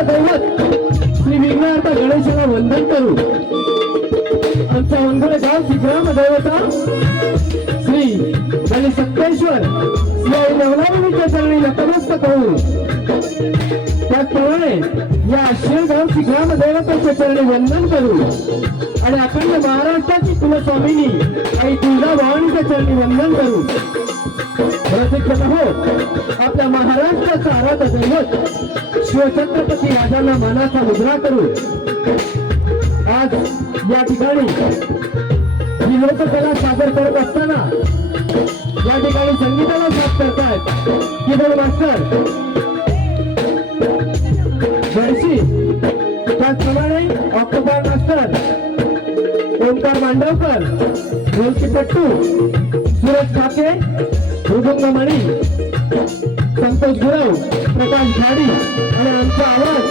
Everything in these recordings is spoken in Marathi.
महाराष्ट्राचा दैवत श्री विघ्नहर्ता गणेशाला वंदन करू. आमच्या वंगुळे गावची ग्रामदैवता श्री बलिसप्तेश्वर श्री नवलावणीच्या चरणी नतमस्तक होऊ. त्याचप्रमाणे या शिरगावची ग्रामदैवताच्या चरणी वंदन करू आणि अखंड महाराष्ट्राची कुलस्वामिनी आई तुळजाभवानीच्या चरणी वंदन करू. रसिक हो, आपल्या महाराष्ट्राचा आराध्य दैवत शिवछत्रपती राजांना मानाचा मुद्रा करू. आज या ठिकाणी ही लोककला सादर करत असताना या ठिकाणी संगीताला साथ करतायत कीबोर्ड मास्टर जर्सी, त्याचप्रमाणे ऑक्टोबर मास्टर ओंकार मांडवकर, ढोलकीपट्टू सुरज ठाके, मृदुंगमणी संतोष गुरव, प्रकाश घाडी आणि आमचा आवाज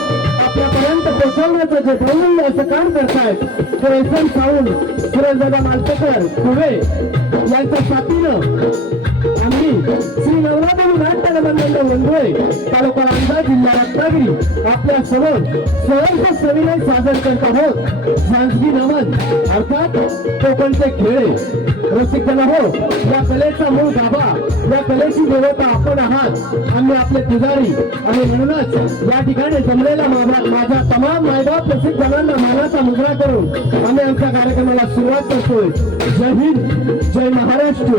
आपल्यापर्यंत पोहोचवण्याचं जे प्रौढ असं काम करतायत ते एस.एम. साऊंड, सुरेशदादा मालपेकर कुवे यांच्या साथीनं आम्ही श्री नवलादेवी नाट्य मंडळ वंगुळे, तालुका लांजा, जिल्हा रत्नागिरी आपल्या समोर स्वयंचा सविनय सादर करत आहोत. सांस्कृतिक नमन अर्थात कोकणचे खेळे. रसिक हो, या कलेचा मूळ गाभा, या कलेची देवता आपण आहात, आम्ही आपले पुजारी आणि म्हणूनच या ठिकाणी जमलेला माझ्या तमाम मायबाप रसिक जनांना मानाचा मुद्रा करून आम्ही आमच्या कार्यक्रमाला सुरुवात करतोय. जय हिंद, जय महाराष्ट्र.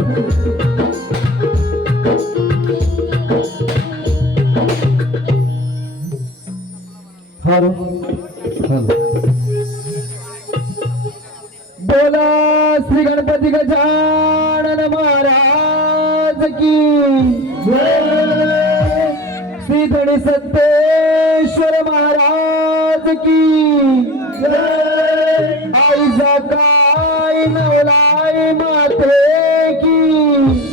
बोला श्री गणपती गजानन महाराज की जय. श्री धनी सत्तेश्वर महाराज की जय. आई जाकाई नवलाई माते की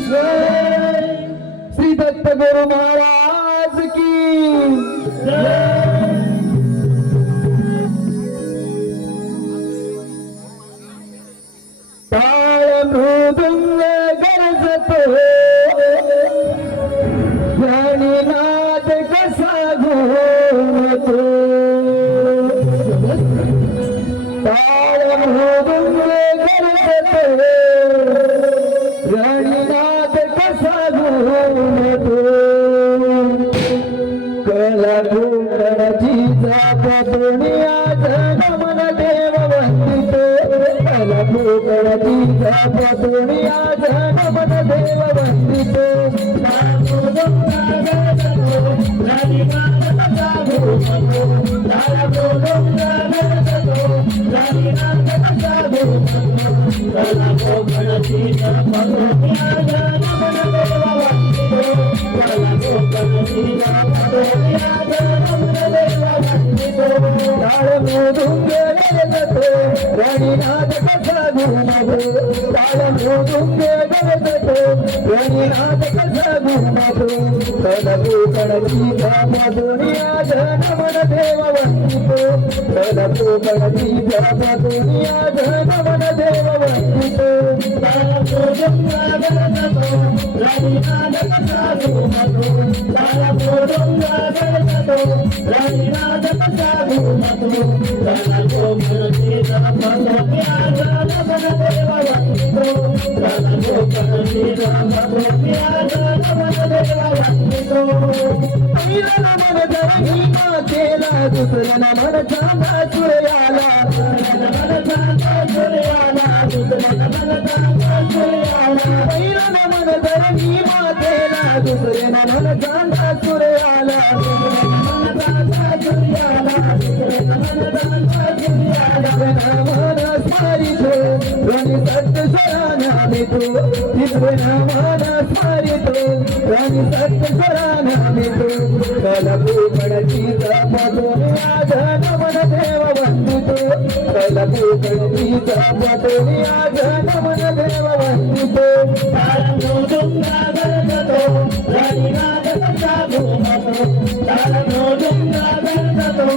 जय. श्री दत्त गुरु महाराज की जय. मृदुंग गरजतो राणीनाथ कसा घुमतो. टाळ मृदुंग गरजतो राणीनाथ कसा घुमतो. कला कोकणाची जाप दुनिया जनमन देव वंदितो. कला कोकणाची जाप दुनिया जनमन देव वंदितो. राणीनाथ कसा घुमतो. टाळ मृदुंग गरजतो राणीनाथ कसा घुमतो. कला कोकणाची जाप दुनिया जनमन देव वंदितो. कला कोकणाची जाप दुनिया जनमन देव वंदितो. टाळ मृदुंग गरजतो राणीनाथ कसा घुमतो. टाळ मृदुंग गरजतो राणीनाथ कसा घुमतो. कला कोकणाची जाप दुनिया जनमन देव वंदितो. कला कोकणाची जाप दुनिया जनमन देव वंदितो. पहिला नमन धरणी मातेला, दुसरा नमन चांदा सूर्याला. पहिला नमन धरणी मातेला, दुसरे नमन चांदा सूर्याला. नमन स्मरितो राणी सत्तेश्वराना देतो. तिसरे नमन स्मरितो राणी सत्तेश्वराना देतो. कला कोकणाची जाप दुनिया जनमन देव वंदितो. कला कोकणाची जाप दुनिया जनमन देव वंदितो. टाळ मृदुंग गरजतो राणीनाथ कसा घुमतो. टाळ मृदुंग गरजतो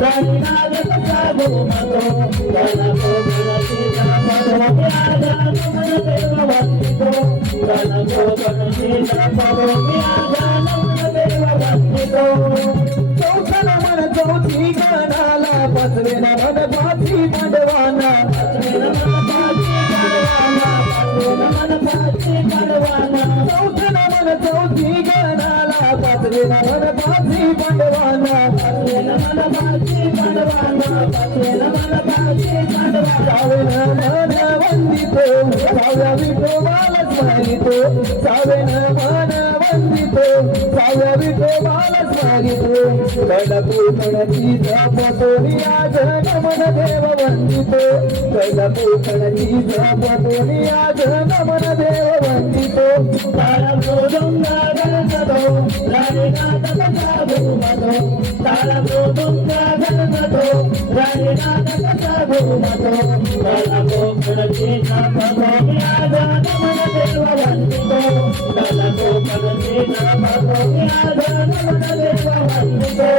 राणीनाथ कसा घुमतो. कला कोकणाची जाप दुनिया जनमन देव वंदितो. कला कोकणाची जाप दुनिया जनमन देव वंदितो. चौथा नमन चौथी पाचवे ना मन पाची पांडवांना चौथे ना मन चौथी गणाला पाचवे ना मन पाची पांडवांना सावेन मन वंदितो साव्या विठोबाला स्मरितो सावेन मन वंदितो साव्या विठोबाला स्मरितो कडकू कडकीचा पतोनिया जन मन देव वंदितो कडकू कडकीचा पतोनिया जन मन देव वंदितो तारा मृदुंगा गणपतो राणीनाथ कसा भूमतो तारा मृदुंगा गणपतो राणीनाथ कसा भूमतो कडकू कडकीचा पतोनिया जन मन देव वंदितो कडकू कडकीचा पतोनिया जन मन देव वंदितो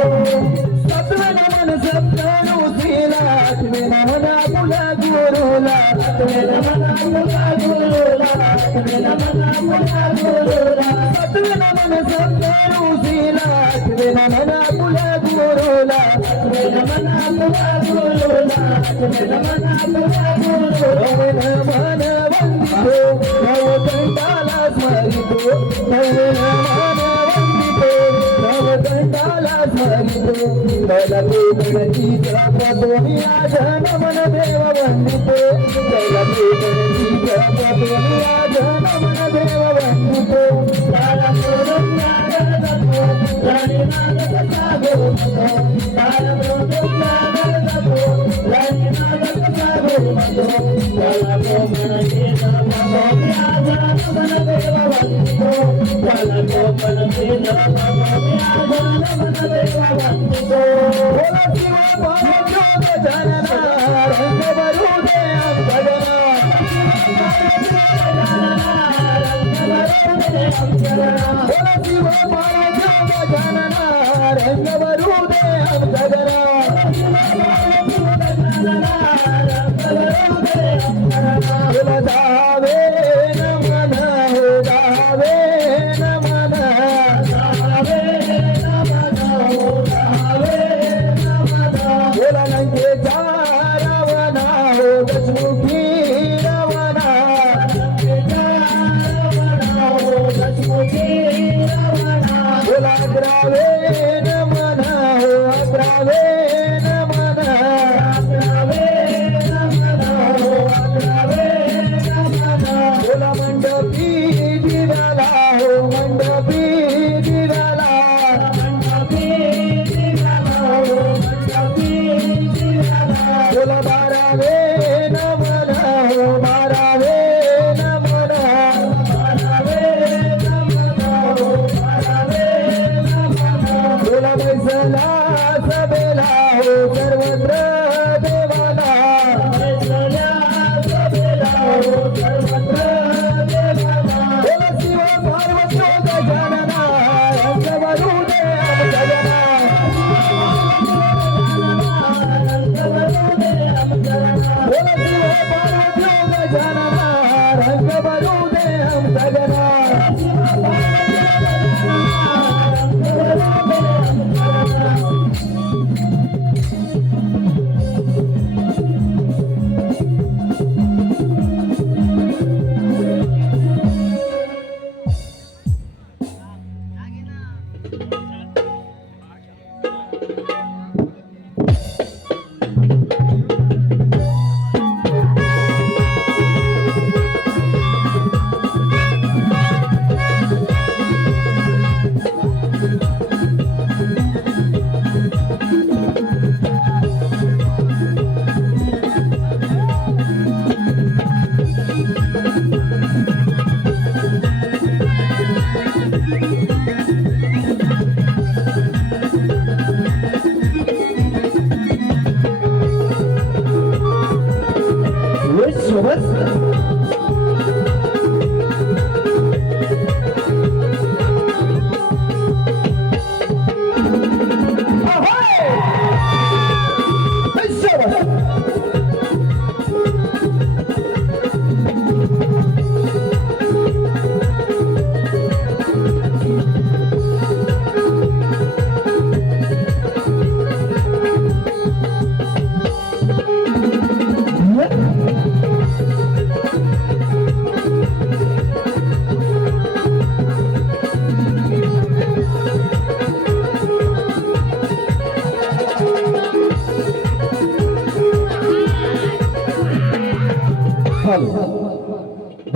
सत्वे नमन सप्तऋषीला आठवे नमन आपल्या गुरुला आठवे नमन आपल्या गुरुला आठवे नमन आपल्या गुरुला सत्वे नमन सप्तऋषीला आठवे नमन आपल्या गुरुला आठवे नमन आपल्या गुरुला आठवे नमन आपल्या गुरुला नमन वंदितो नवदंडाला स्मरितो नमन वंदितो नवदंडाला स्मरितो कडकू कडकीचा पतोनिया जन मन देव वंदितो कडकू कडकीचा पतोनिया जन मन देव वंदितो तारा मृदुंगा गणपतो राणीनाथ कसा भूमतो तारा मृदुंगा गणपतो राणीनाथ कसा भूमतो कडकू कडकीचा पतोनिया जन मन देव वंदितो कडकू कडकीचा पतोनिया जन मन देव वंदितो बोला शिवा पार्वती गजानना रंग भरू दे अंतरना बोला शिवा पार्वती गजानना रंग भरू दे अंतरना बोला जावे नमन हो जावे नमन जावे नमन हो जावे बोला लंकेचा रावणा हो दशमुखी रावणा बोला अग्रावे नमन हो अग्रावे नमन बोला मंडपी दिवाला हो मंडपी दिवाला बोला बारावे नमन हो बारावे नमन बोला बैसला सभेला हो सर्वत्र देवाला बोला शिव पार्वती गजानना रंग भरू दे अंतरना बोला शिव पार्वती गजानना रंग भरू दे अंतरना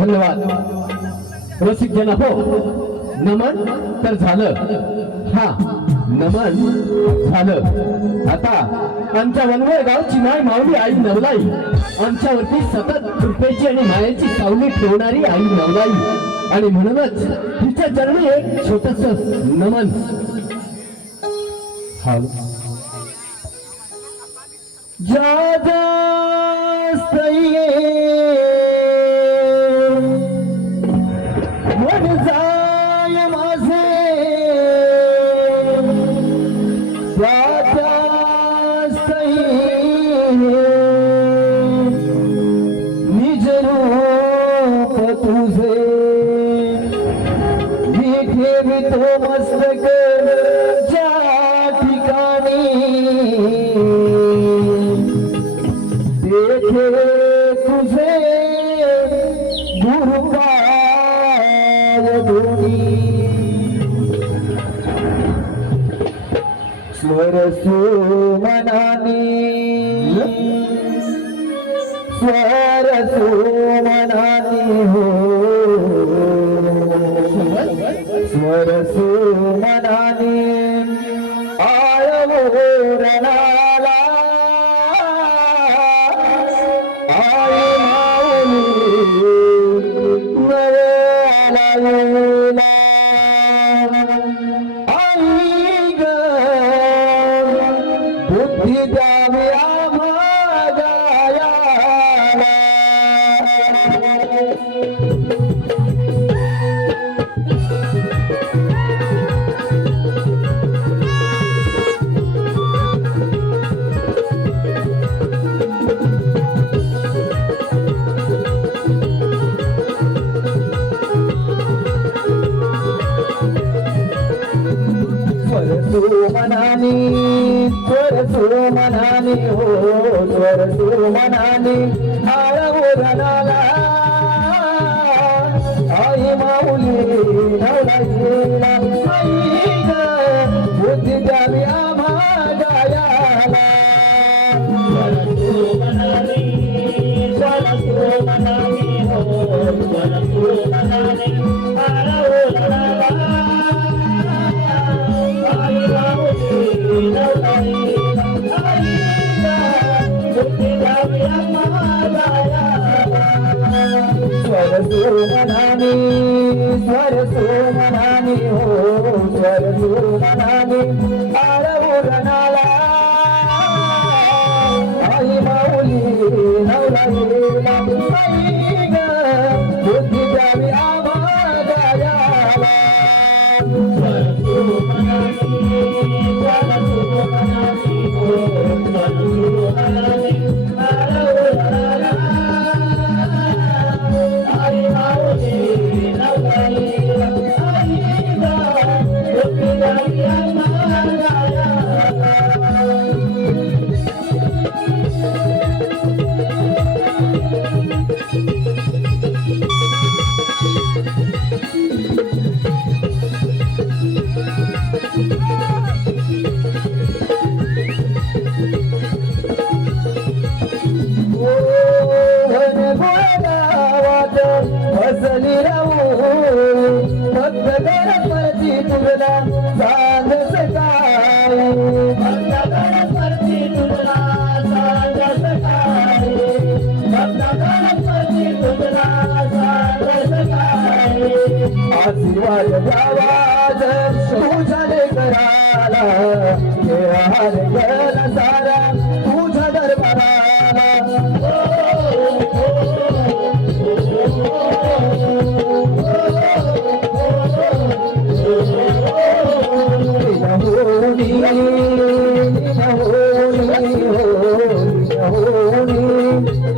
धन्यवाद रसिक जन हो. नमन तर झालं. हा नमन झालं. आता आमच्या वनवळ गावची माय माऊली आई नवलाई, आमच्यावरती सतत कृपेची आणि मायाची सावली ठेवणारी आई नवलाई, आणि म्हणूनच तिच्या चरणी एक छोटस नमन. हा जादा मन जाय माझे त्याच्या निज रूप तुझे मी ठेवितो मस्तक ज्या ठिकाणी देखे तुझे गुरुपाद धुनी. स्वर सुमनानी स्वर सुमनानी हो स्वर सुमनानी आळवो रणाला आई माऊली नवला आई ग बुद्धी द्यावी आम्हा गायाला. सुमनानी स्वर सुमनानी हो स्वर सुमनानी आळवो रणाला आई माऊली नवलाईला आई ग बुद्धी द्यावी आम्हा गायाला. स्वर सुमनानी हो स्वर सुमनानी आळवो रणाला स्वर सुमनानी स्वर सुमनानी हो स्वर सुमनानी आळवो रणाला आई माऊली नवलाईला आई ग बुद्धी द्यावी आम्हा गायाला. स्वर सुमनानी स्वर सुमनानी हो स्वर सुमनानी आळवो रणाला आई माऊली नवलाईला आई ग बुद्धी द्यावी आम्हा गायाला. हसली राहू भक्त गणपती तुला सांग सकाळी भक्त गणपती तुला सांग सकाळी भक्त गणपती तुला सांग सकाळी. आशीर्वाद द्यावा तुझ्या लेकराला खेळार गण सारा तुझ्या दरबाराला.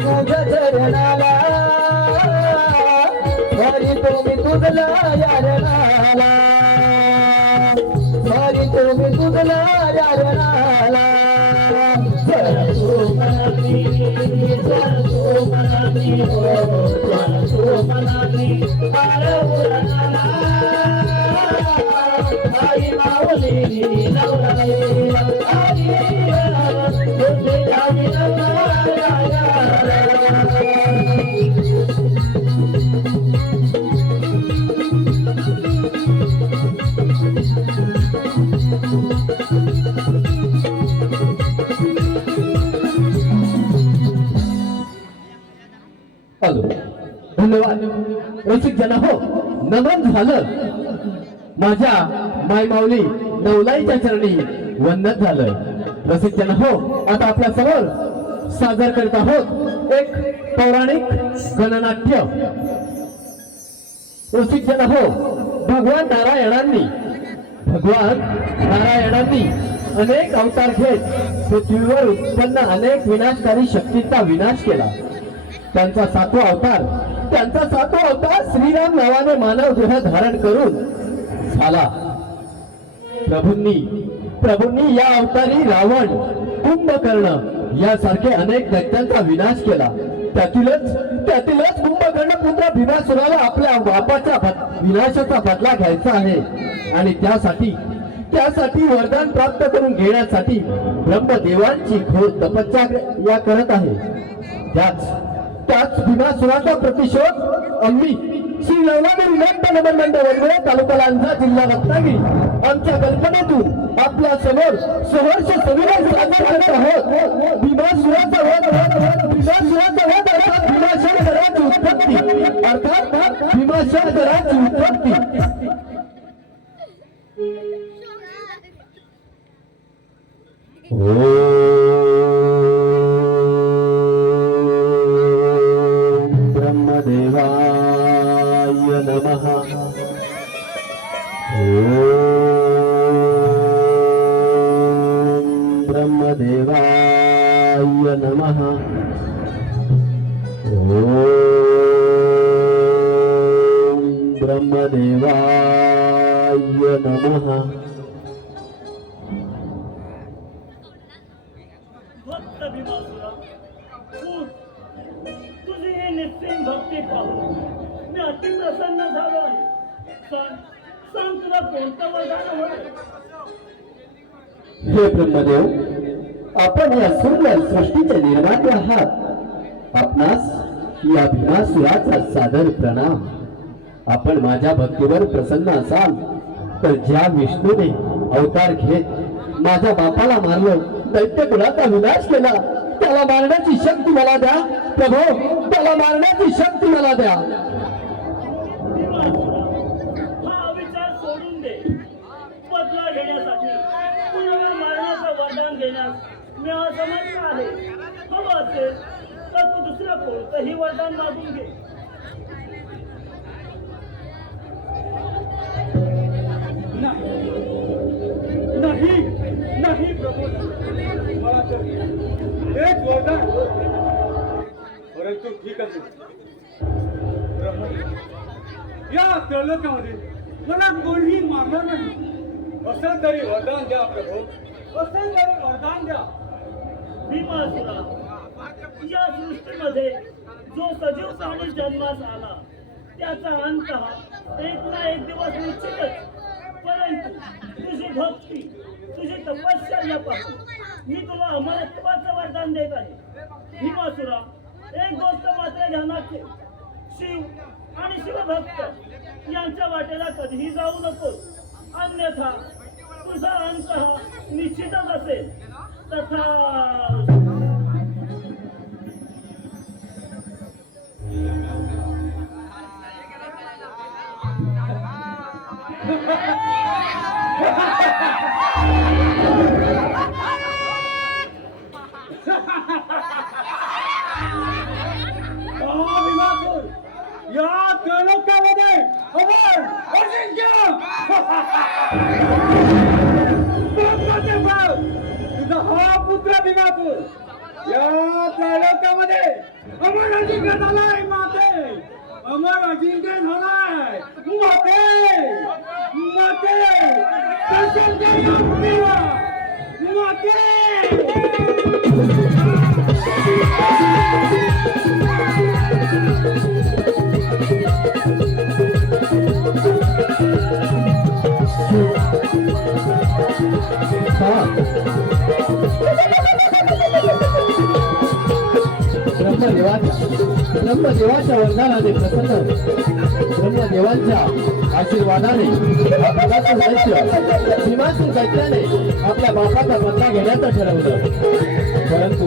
तुझ्या चरणाला हरी तुम्ही तुझला यारणाला हरी तुम्ही तुझला यारणाला. स्वर सुमनानी स्वर सुमनानी हो स्वर सुमनानी आळवो रणाला आई माऊली नवलाईला आई ग बुद्धी द्यावी आम्हा गायाला. धन्यवाद रसिक जन हो, नमन झालं. माझ्या मायमाऊली नवलाईच्या चरणी वंदन झालं. रसिक जन हो, आता आपल्या समोर सादर करत आहोत एक पौराणिक गणनाट्य. रसिक जन हो, भगवान नारायणांनी अनेक अवतार घेत पृथ्वीवर उत्पन्न अनेक विनाशकारी शक्तींचा विनाश केला. त्यांचा सातवा अवतार श्रीराम नावाने मानव देह धारण करून झाला. प्रभूंनी या अवतारी रावण, कुंभकर्ण यासारखे अनेक दैत्यांचा विनाश केला. त्यातीलच कुंभकर्ण पुत्र भीमासुराला आपल्या बापाच्या विनाशाचा बदला घ्यायचा आहे आणि त्यासाठी वरदान प्राप्त करून घेण्यासाठी ब्रह्मदेवांची घोर तपस्या करत आहे. त्याच भीमासुराचा प्रतिशोध आम्ही श्री नवलाने विलंब नमन वनवे तालुका लांजा जिल्हा रत्नागिरी आमच्या कल्पनेतून आपल्या समोर सहर्ष सविनय सादर करत आहोत. भीमासुराचा वध अर्थात भीमाशंकराची उत्पत्ती. ब्रह्मदेवाय नमः. ब्रह्मदेवाय नमः. ब्रह्मदेवाय नमः. भक्त भीमासुरा, तुझी ही निश्चित भक्ती पाहून मी अति प्रसन्न झालो आहे. सांग तुला कोणतं वरदान हवं? हे ब्रह्मदेव, आपण या सुंदर सृष्टीचे निर्माते आहात. आपणास या भीमासुराचा सादर प्रणाम. आपण माझ्या भक्तीवर प्रसन्न असाल तर ज्या विष्णूने अवतार घेत माझ्या बापाला मारलं, दैत्य कुळाचा विनाश केला, त्याला मारण्याची शक्ती मला द्या प्रभू. त्याला मारण्याची शक्ती मला द्या. भीमासुरा, हा विचार सोडून दे. बदला घेण्यासाठी कुणाला मारण्याचं वरदान घेण्यास मी असमर्थ आहे. हवं असेल तर तू दुसरं कोणतंही वरदान मागून घे. नाही प्रभू, मला तर एक वरदान, परंतु ठीक आहे. या त्रैलोक्यामध्ये मला कोणीही मारणार नाही. असेल तरी वरदान द्या प्रभू, असेल तरी वरदान द्या. भीमासुरा, या सृष्टीमध्ये जो सजीव प्राणी जन्मास आला त्याचा अंत हा एक ना एक दिवस निश्चितच. परंतु तुझी भक्ती, तुझी तपश्चर्या पाहून मी तुला अमरत्वाचं वरदान देत आहे. भीमासुरा, एक गोष्ट मात्र ध्यानात ठेव. शिव आणि शिवभक्त यांच्या वाटेला कधीही जाऊ नकोस, अन्यथा तुझा अंत हा निश्चितच असेल. तथा भीमासूर, या त्रैलोक्यामध्ये अमर अजिंक्य तुझा हा पुत्र भीमासूर या त्रैलोक्यामध्ये अमर अजिंक्य झालाय. माते अमर अजिंक्य झालाय. माते दर्शन करूया माते. ब्रह्मदेवाच्या वरदानाने प्रसन्न, ब्रह्मदेवांच्या आशीर्वादाने भीमासूर दैत्याने आपल्या बापाचा बदला घेण्याचं ठरवलं. परंतु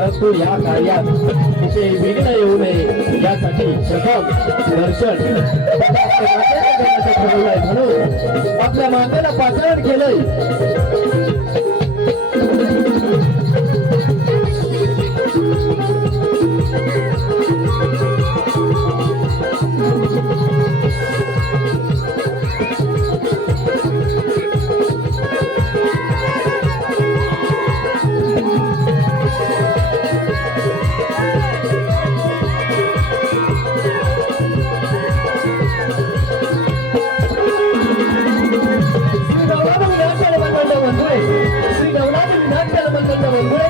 परंतु या कार्यात तिथे विघ्न येऊ नये यासाठी प्रथम दर्शन करण्याचं ठरवलंय म्हणून आपल्या मातेला पाचारण केलंय.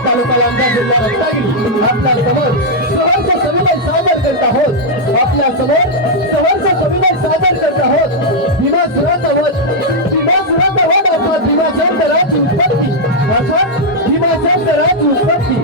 तालुका लांजा जिल्हा रत्नागिरी आपल्या समोर सवरचा कविता सादर करत आहोत. आपल्या समोर सवरचा कविता सादर करत आहोत. भीमासुराचा वध अर्थात भीमाशंकराची उत्पत्ती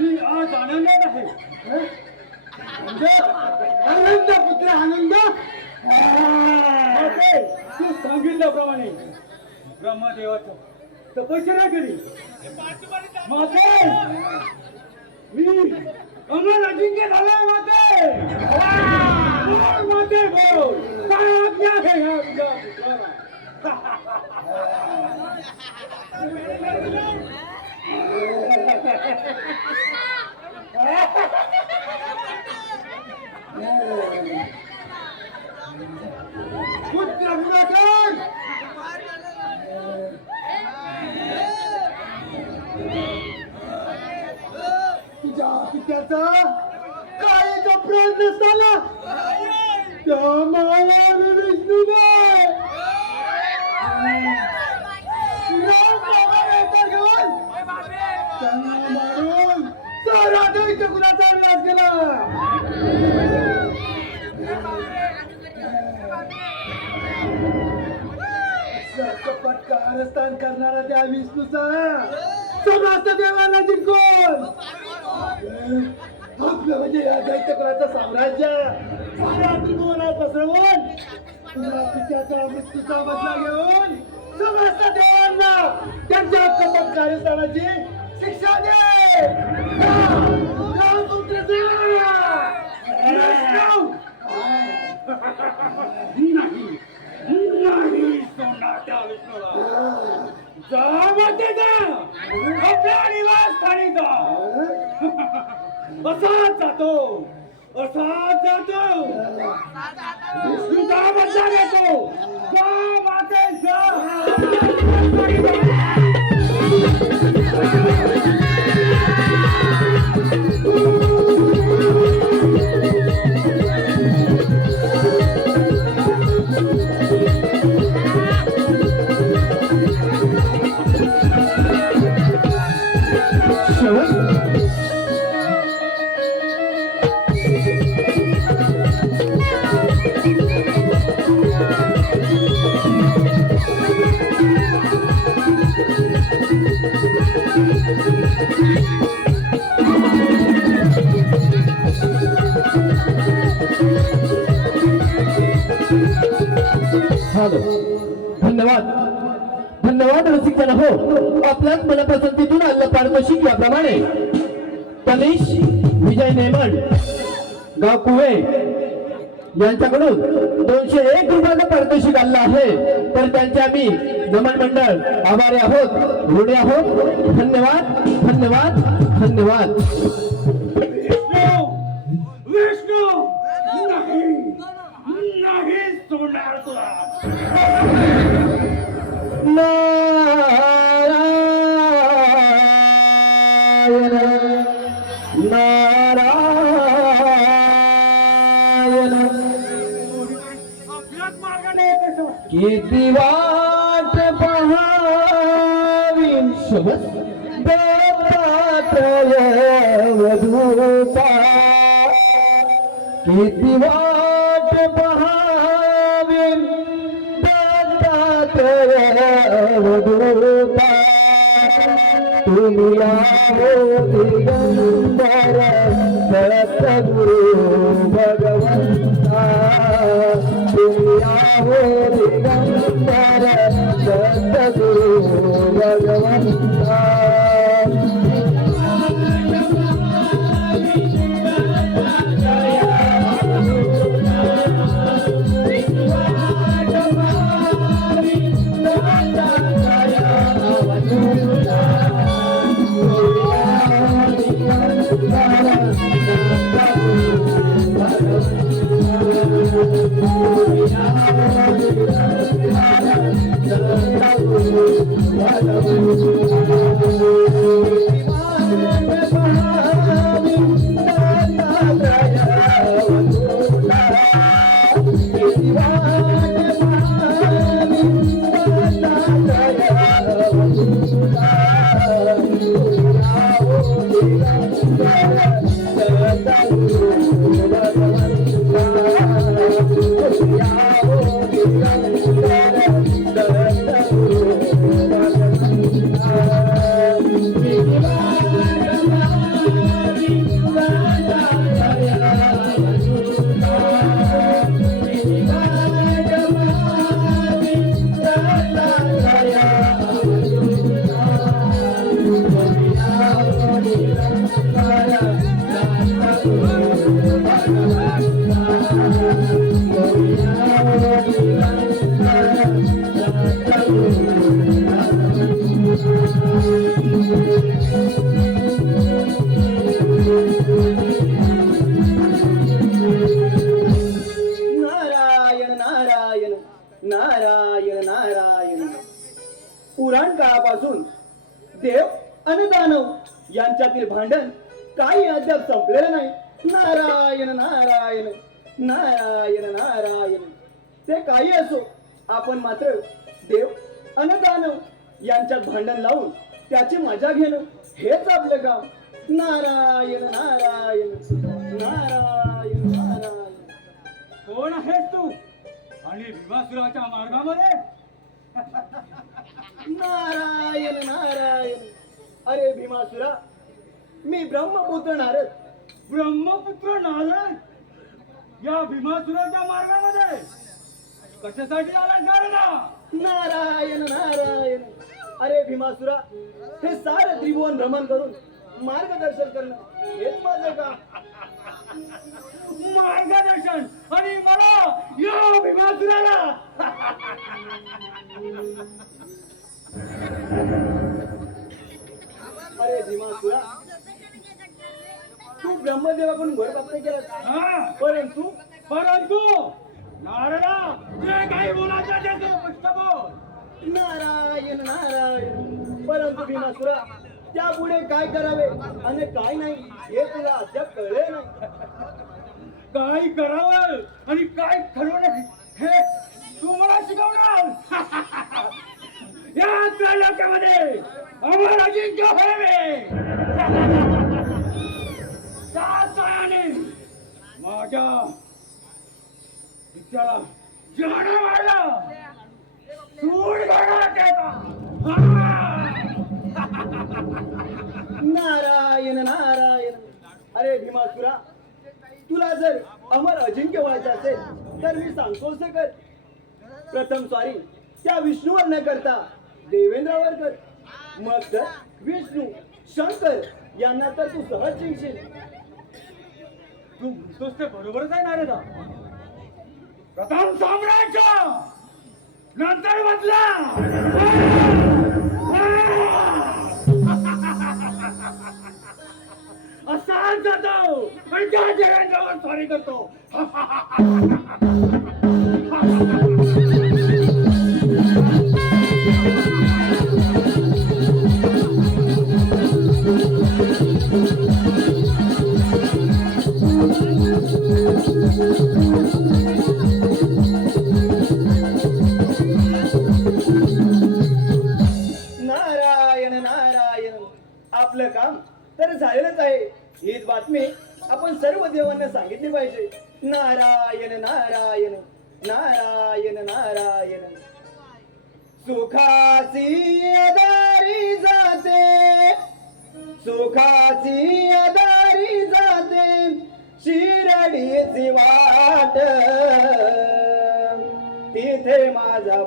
मी आज आनंदात आहे. आनंद पुत्र आनंद. तू सांगितल्याप्रमाणे ब्रह्मदेवाचं तपश्चर्या केली. माते मी कमल अजिंक्य झालोय. माते माते बोल काय आज्ञा आहे ह्या तुझ्या पुत्राला. पुत्र गुणाकर तुझ्या पित्याचा काय जो प्रयत्न झाला त्या मला विष्णूने त्यांना मारून सारा दैत्य कुणाचा नाश केला. कपट कारस्थान करणारा त्या विष्णूचा समस्त देवाला जिंकून आपलं म्हणजे या दैत्य कुणाचं साम्राज्य साऱ्या त्रिभुवनात पसरवून तुला पित्याच्या मृत्यूचा बदला घेऊन समस्त देवांना त्यांच्या कपट कार्यस्थानाची शिक्षा दे. जा, पुत्र जा. नाही नाही सोडणार त्या विष्णूला. जा मध्ये जा, आपल्या निवासस्थानी जा. असाच जातो, असाच जातो. विष्णूचा बदला घेतो. जा माते जा. हॅलो, धन्यवाद धन्यवाद रसिक जन हो. आपल्याच मनपसंतीतून अल्ल पारितोषिक याप्रमाणे तनिष विजय नेमण गाव कुवे यांच्याकडून 201 रुपयाचं पारितोषिक आलं आहे. तर त्यांचे आम्ही नमन मंडळ आभारी आहोत, ऋणी आहोत. धन्यवाद धन्यवाद धन्यवाद. विष्णू नाही नाही सोडणार तुला. नारायण नारायण. आपल्याच मार्गाने येते. किती वाट पहावी शबस दत्तात्रय वधूता. किती वाट पहावी दत्तात्रय वधूता. तुम्ही आहो दिगंबर सद्गुरु भगवंता. तुम्ही आहो दिगंबर सद्गुरु भगवंता. नारायण नारायण नारायण नारायण. पुराण काळापासून देव आणि दानव यांच्यातील भांडण काही अद्याप संपलेलं नाही. नारायण नारायण नारायण नारायण. ते काही असो, आपण मात्र देव आणि दानव यांच्यात भांडण लावून त्याची मजा घेणं हेच आपलं काम. नारायण नारायण नारायण नारायण. कोण आहेस तू आणि भीमासुराच्या मार्गामध्ये? नारायण नारायण. अरे भीमासुरा, मी ब्रह्मपुत्र नारद. ब्रह्मपुत्र नारद या भीमासुराच्या मार्गामध्ये? कशासाठी आला नारदा? नारायण नारायण. अरे भीमासुरा, हे सारं त्रिभुवन भ्रमण करून मार्गदर्शन करणं हेच माझं काम. मार्गदर्शन आणि मला या भीमासुराला अरे भीमासुरा, तू ब्रह्मदेवाकडून घर प्राप्त केला, हा, परंतु नारदा जे काही बोलायचं त्याचं स्पष्ट बोल. नारायण नारायण. परंतु भीमासुरा, त्यापुढे काय करावे आणि काय नाही हे तुला अद्याप कळले नाही. काय करावं आणि काय ठरवलं हे तू मला शिकवणार. या त्रैलोक्यामध्ये अमर अजिंक्य व्हावे त्या सायाने माझ्या विचारा जाणं वाढलं सूड घडत येता. नारायण नारायण. अरे भीमासुरा, तुला जर अमर अजिंक्य व्हायचं असेल तर मी सांगतो असे कर. प्रथम स्वारी त्या विष्णूवर न करता देवेंद्रावर कर. मग तर विष्णू शंकर यांना तर तू सहज जिंकशील. तू म्हणतोस ते बरोबरच आहे नारदा. प्रथम साम्राज्य नंतर बदला. असाच जातो आणि त्या देवेंद्रावर स्वारी करतो. नारायण नारायण. आपलं काम तर झालेलंच आहे. हीच बातमी आपण सर्व देवांना सांगितली पाहिजे. नारायण नारायण नारायण नारायण. सुखाची अदारी जाते, सुखाची अदारी जाते शिर्डीची वाट. तिथे माझा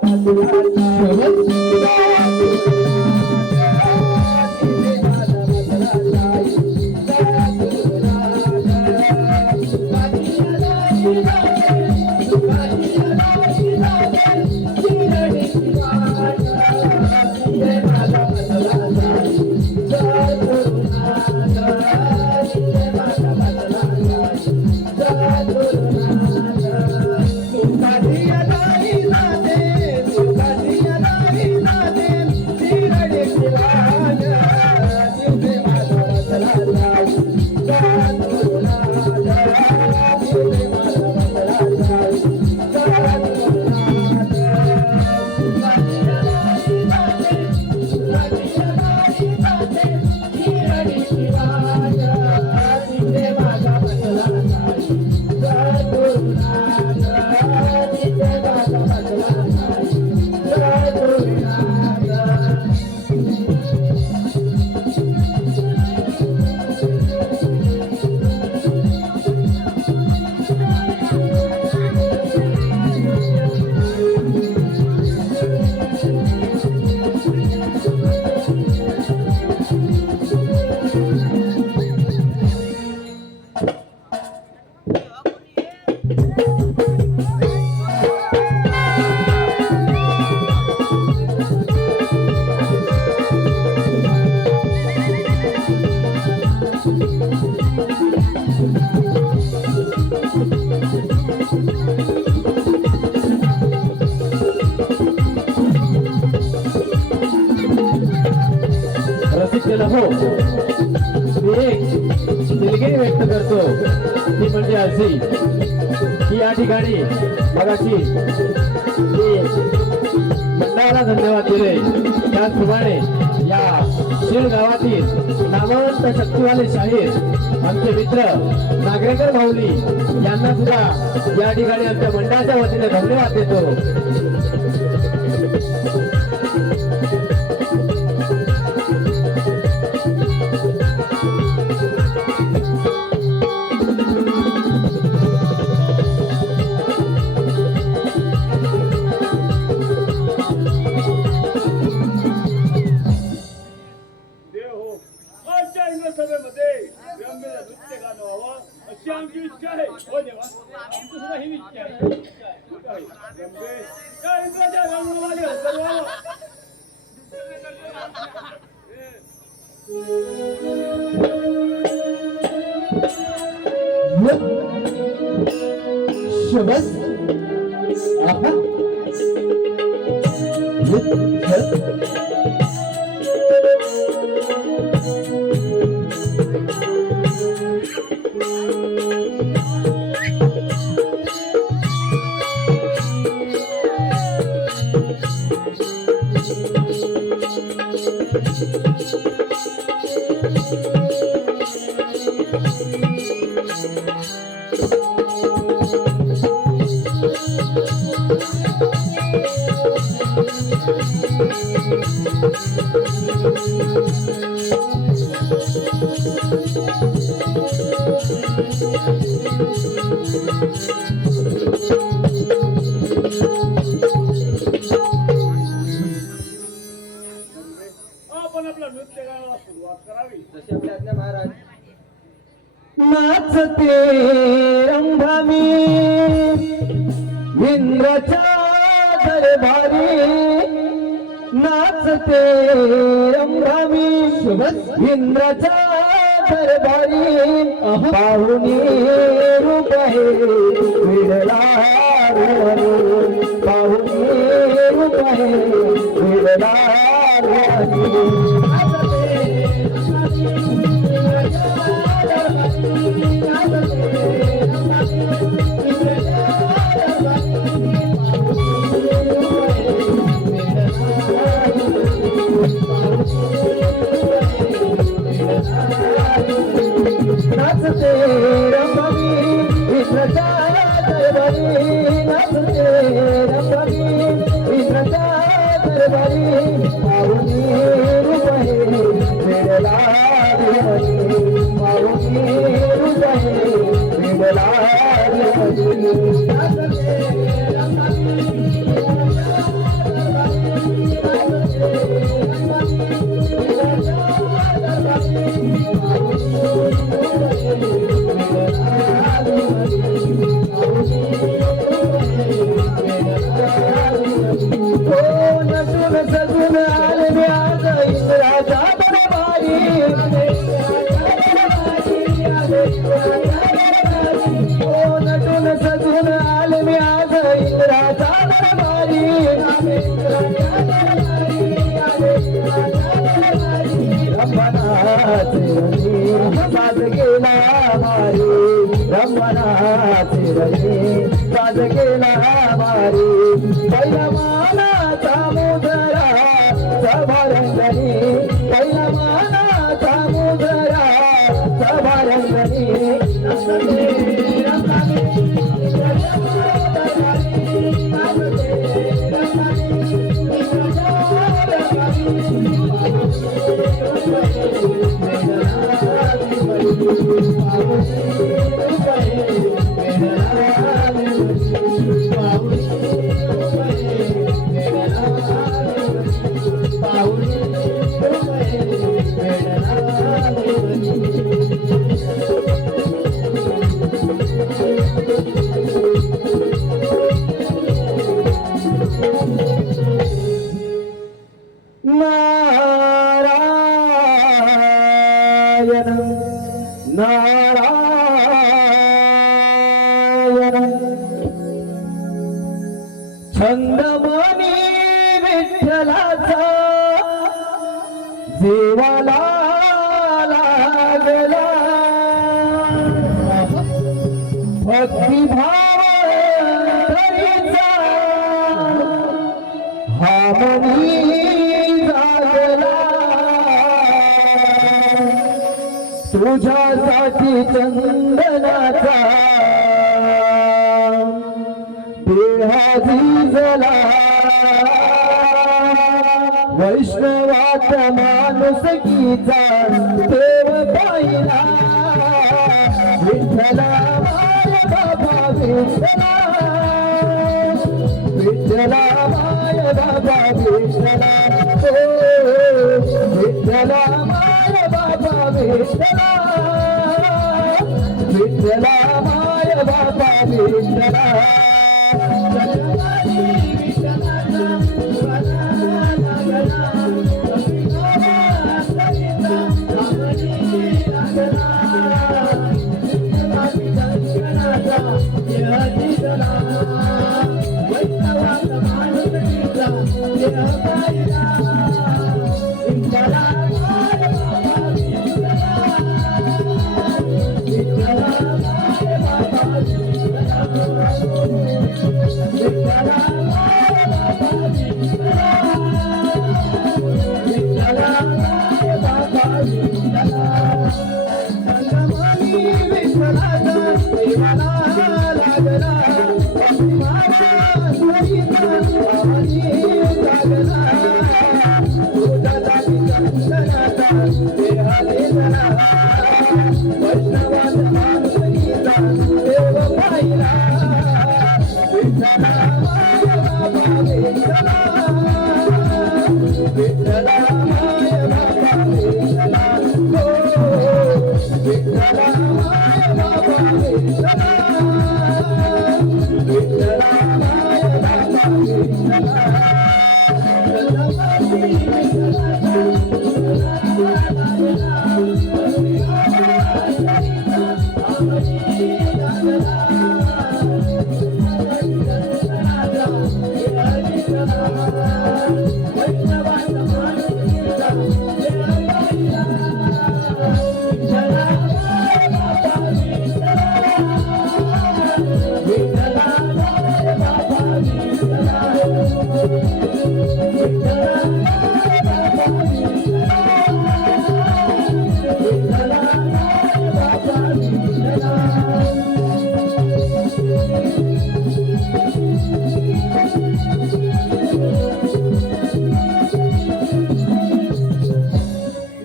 रसिकतेला हो मी एक दिलगिरी व्यक्त करतो. ती म्हणजे अशी की या ठिकाणी मगाशी मंडळाला धन्यवाद दिले. त्याचप्रमाणे या शेळ गावातील नामवंत शक्तिवाले शाहीर आमचे मित्र नागरेकर माऊली यांना सुद्धा या ठिकाणी आमच्या मंडळाच्या वतीने धन्यवाद देतो. शबस आहा आपण आपला नृत्य गायला सुरुवात करावी. जशी आपली आज्ञा महाराज. नाचते रंभामी इंद्राच्या दरबारी नाचते रंभामी इंद्राच्या दरबारी पाहुणी रूप आहे विडला पाहुणी रूप आहे विडला नाचते रंभामी इंद्राच्या दरबारी नाचते रंभामी इंद्राच्या दरबारी पाहुणी रूप आहे वेडला पाहुणी रूप आहे वेडला सजून आले मी आज इंद्राच्या दरबारी नटून सजून आले मी आज इंद्राच्या दरबारी रमणाचे साज गेला मारी रमणाचे साज गेला मारी पहिला मानाचा मुजरा सभारंगणी पहिला मानाचा मुजरा सभारंगणी नारायण छंदमणी विठ्ठलाचा जीवाला लागला भक्तिभाव हरीचा हा मनी जागला तुझ्यासाठी चंदनाचा देहा झिजला वैष्णवात माणुसकीचा देव पाहिला विठ्ठला माय बाबा विठ्ठला विठ्ठला माय बाबा विठ्ठला विठ्ठला माय बाबा विठ्ठला विठ्ठला माय बाबा विठ्ठला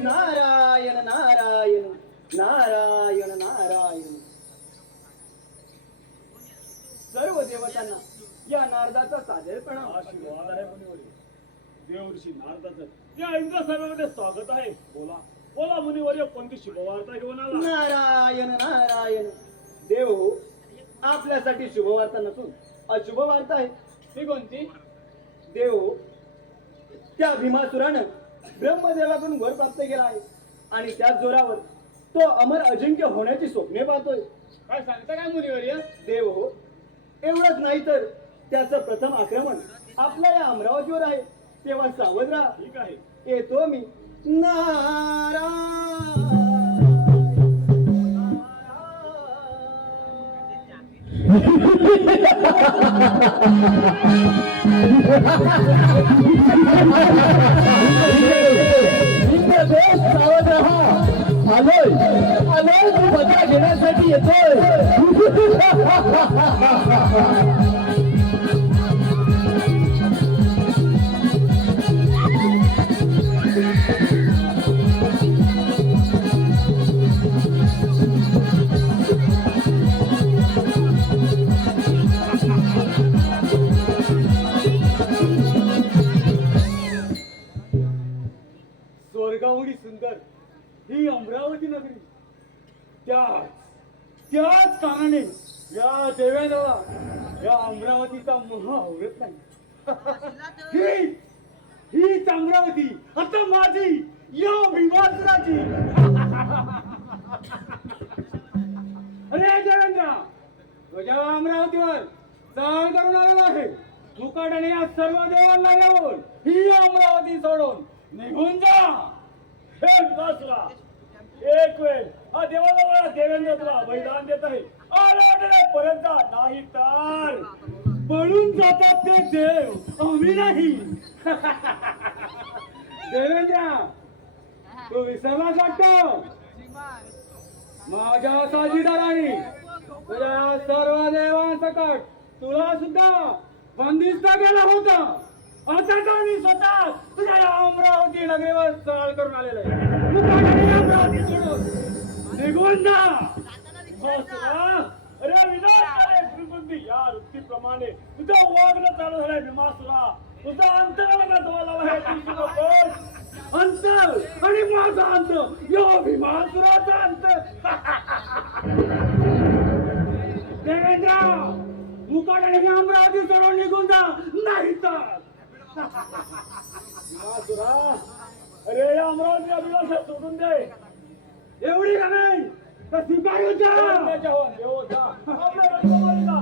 नारायण नारायण नारायण नारायण. सर्व देवतांना या नारदाचा सादर प्रणाम. आशीर्वाद आहे मुनिवर्य. देवऋषी नारदाचं या इंद्र सभेमध्ये स्वागत आहे. बोला बोला मुनिवर्य, कोणती शुभवार्ता घेऊन आला? नारायण नारायण. देव हो, आपल्यासाठी शुभवार्ता नसून अशुभ वार्ता आहे. ती कोणती? देव हो, त्या भीमासुरानं ब्रह्मदेवाकडून वर प्राप्त केला आहे आणि त्याच जोरावर तो अमर अजिंक्य होण्याची स्वप्ने पाहतोय. काय सांगता काय मुनिवर्य? देव हो, एवढंच नाही तर त्याचं प्रथम आक्रमण आपल्या या अमरावतीवर आहे. तेव्हा सावध राहा. ठीक आहे. येतो मी. नारायण. सावध रहा. आलोय आलोय, तू मजा घेण्यासाठी येतोय. स्वर्गावडी सुंदर ही अमरावती नगरी. त्याच कारणाने या देवेंद्रला या अमरावतीचा मोह आवडत नाही. हीच अमरावती आता माझी, या भीमासुराची. अरे देवेंद्र, तुझ्या अमरावतीवर चाल करून आलेला आहे. मुकाट्याने या सर्व देवांना येऊन ही अमरावती सोडून निघून जा. हे विलासरा, एक वेळ हा देवाला मला देवेंद्र तुला बलिदान देत आहे. पर्यंत नाही तर पळून जातात ते देव, आम्ही नाही. देवेंद्र, तू विसरलास वाटतो. माझ्या साथीदारांनी तुझ्या सर्व देवांसकट तुला सुद्धा बंदिस्त केला होता. आता तर मी स्वतः तुझ्या या अमरावती नगरीवर चाल करून आलेलो आहे. मुकाट्याने अमरावती सोडून निघून जा. विलासरा, अरे विलासरे, श्रीबुद्धी या वृत्तीप्रमाणे तुझं वागणं चालू झालंय. भीमासुरा, तुझा अंत मला जवळ आहे. अंत आणि माझा अंत, यो भीमासुराचा अंत. देवेंद्र, मुकाट्याने अमरावती सोडून निघून जा, नाही तर. भीमासुरा, अरे या अमरावतीला विलास सोडून दे. एवढी का नाही तर स्वीकारू जा. देव जा, आपल्या रंगभूमीला.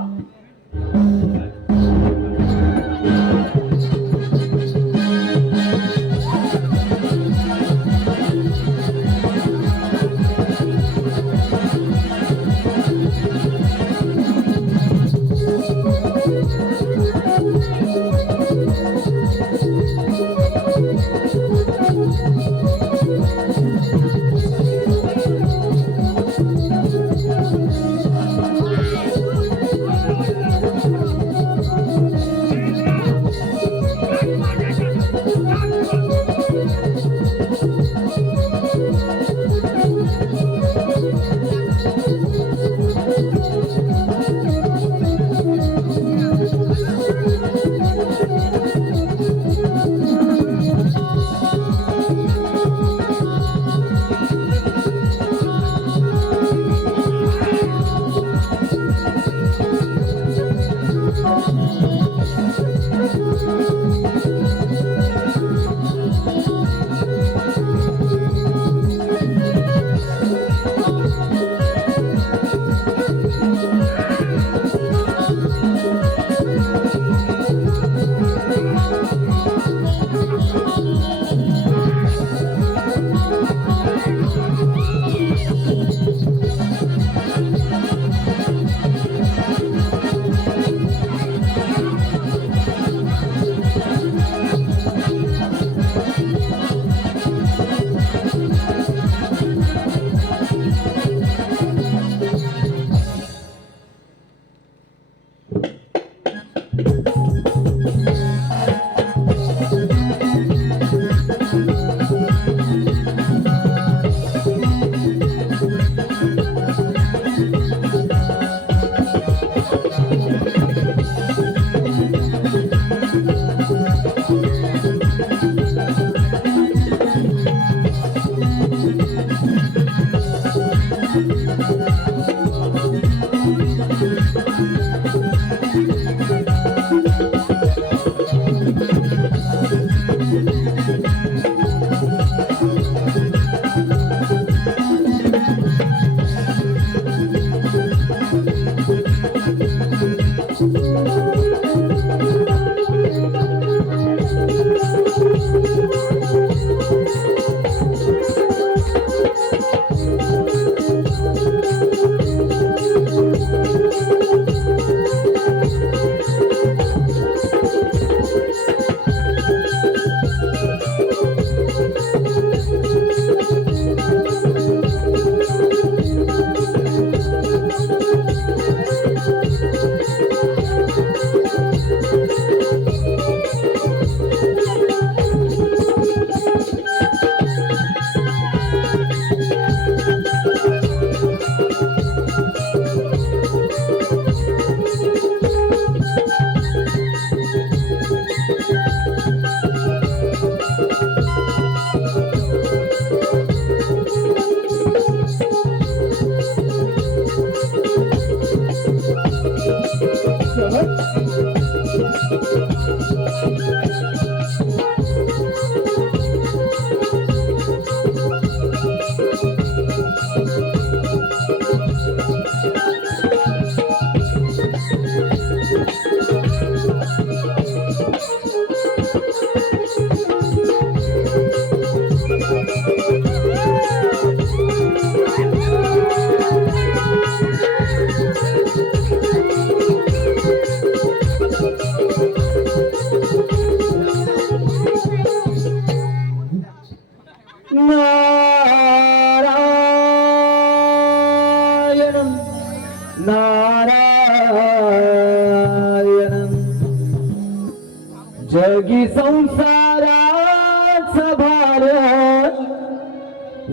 जगी संसाराचा भार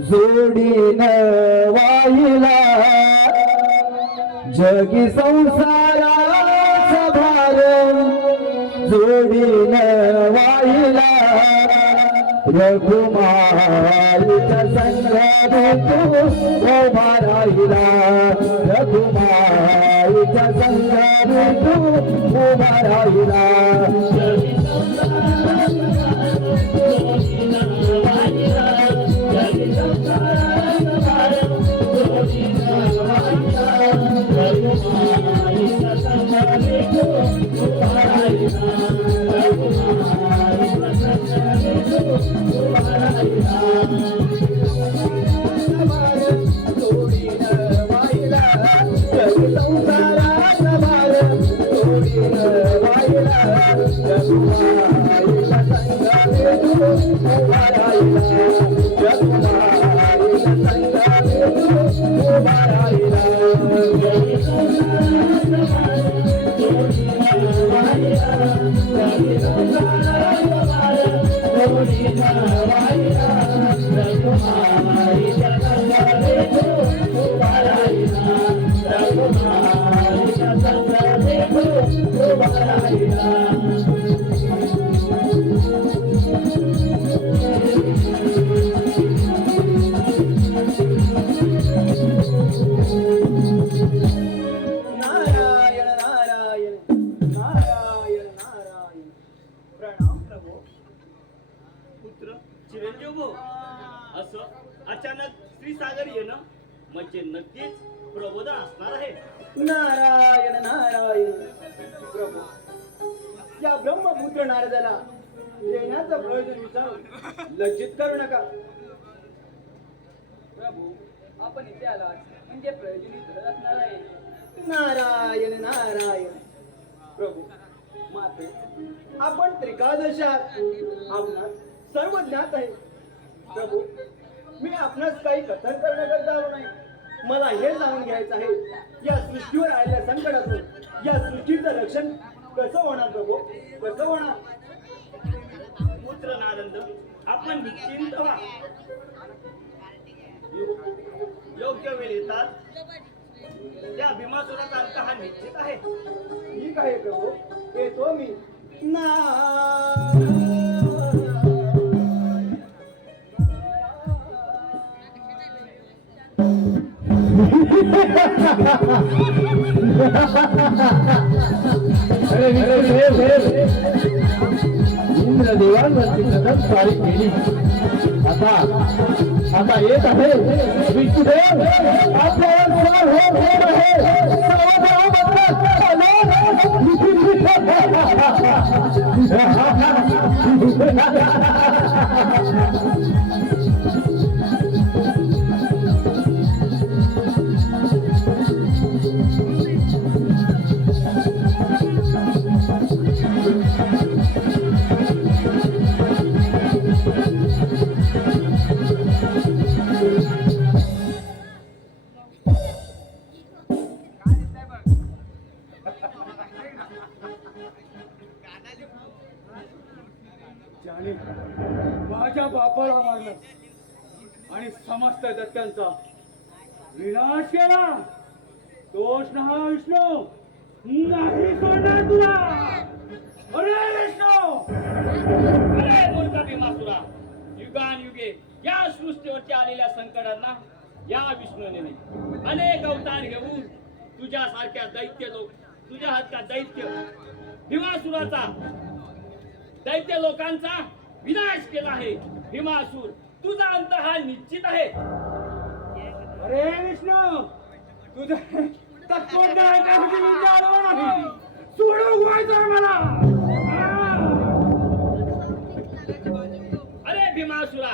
जोडीन वाहिला, जगी संसाराचा भार जोडीन वाहिला, रघुमाईच्या संगाने तू उभा राहिला, रघुमाईच्या संगाने तू उभा राहिला. नारायण नारायण नारायण नारायण. प्रणाम प्रभू. पुत्र चिरंजीव भाऊ, असं अचानक श्रीसागर येणं म्हणजे नक्कीच प्रबोधन असणार आहे. नारायण नारायण. प्रभू, या ब्रह्मपुत्र नारदाला येण्याचं प्रयोजन विचारून लज्जित करू नका. प्रभू, आपण इथे आलात म्हणजे प्रयोजनी घडत असणार आहे. नारायण नारायण. प्रभू, माते आपण त्रिकादश आहात, आपणास सर्व ज्ञात आहे. प्रभू, मी आपणास काही कथन करण्याकरता आलो नाही. मला हे जाणून घ्यायचं आहे, या सृष्टीवर आलेल्या संकटातून या सृष्टीचं रक्षण कसं होणार प्रभू, कसं होणार. पुत्र नारंद, आपण निश्चिंत व्हा. योग्य वेळ येतात त्या भीमासुराचा अंत हा निश्चित आहे. ठीक आहे प्रभू, येतो मी. इंद्रदेवांवरती कदम स्वारी केली. आता येत आहे विष्णुदेव आपल्यावर स्वार होत आहे. ज्याने माझ्या बापाला मारलं आणि समस्त दत्त्यांचा विनाश केला, दोष ना विष्णू नाही सोडणार तुला. अरे विष्णू, अरे मूर्ख भीमासुरा, युगानुयुगे या सृष्टीवरती आलेल्या संकटांना या विष्णूने अनेक अवतार घेऊन तुझ्यासारख्या दैत्य लोक, तुझ्या हातचा दैत्य भीमासुराचा, दैत्य लोकांचा विनाश केला आहे. भीमासूर, तुझा अंत हा निश्चित आहे. अरे विष्णू, तुझं तत्वज्ञान ऐकण्यासाठी मी आलो नाही. सोडू व्हायचं मला. अरे भीमासुरा,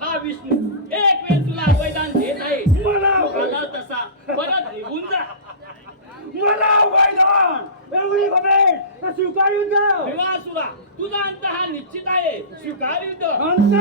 हा विष्णू एक वेळ तुला वैदान देत आहे. मला आला तसा परत निघून जा. मला वैदान एवढी भेट तर स्वीकारून जा. भीमासुरा, तुझा अंत हा निश्चित आहे. स्वीकार युद्ध. अंत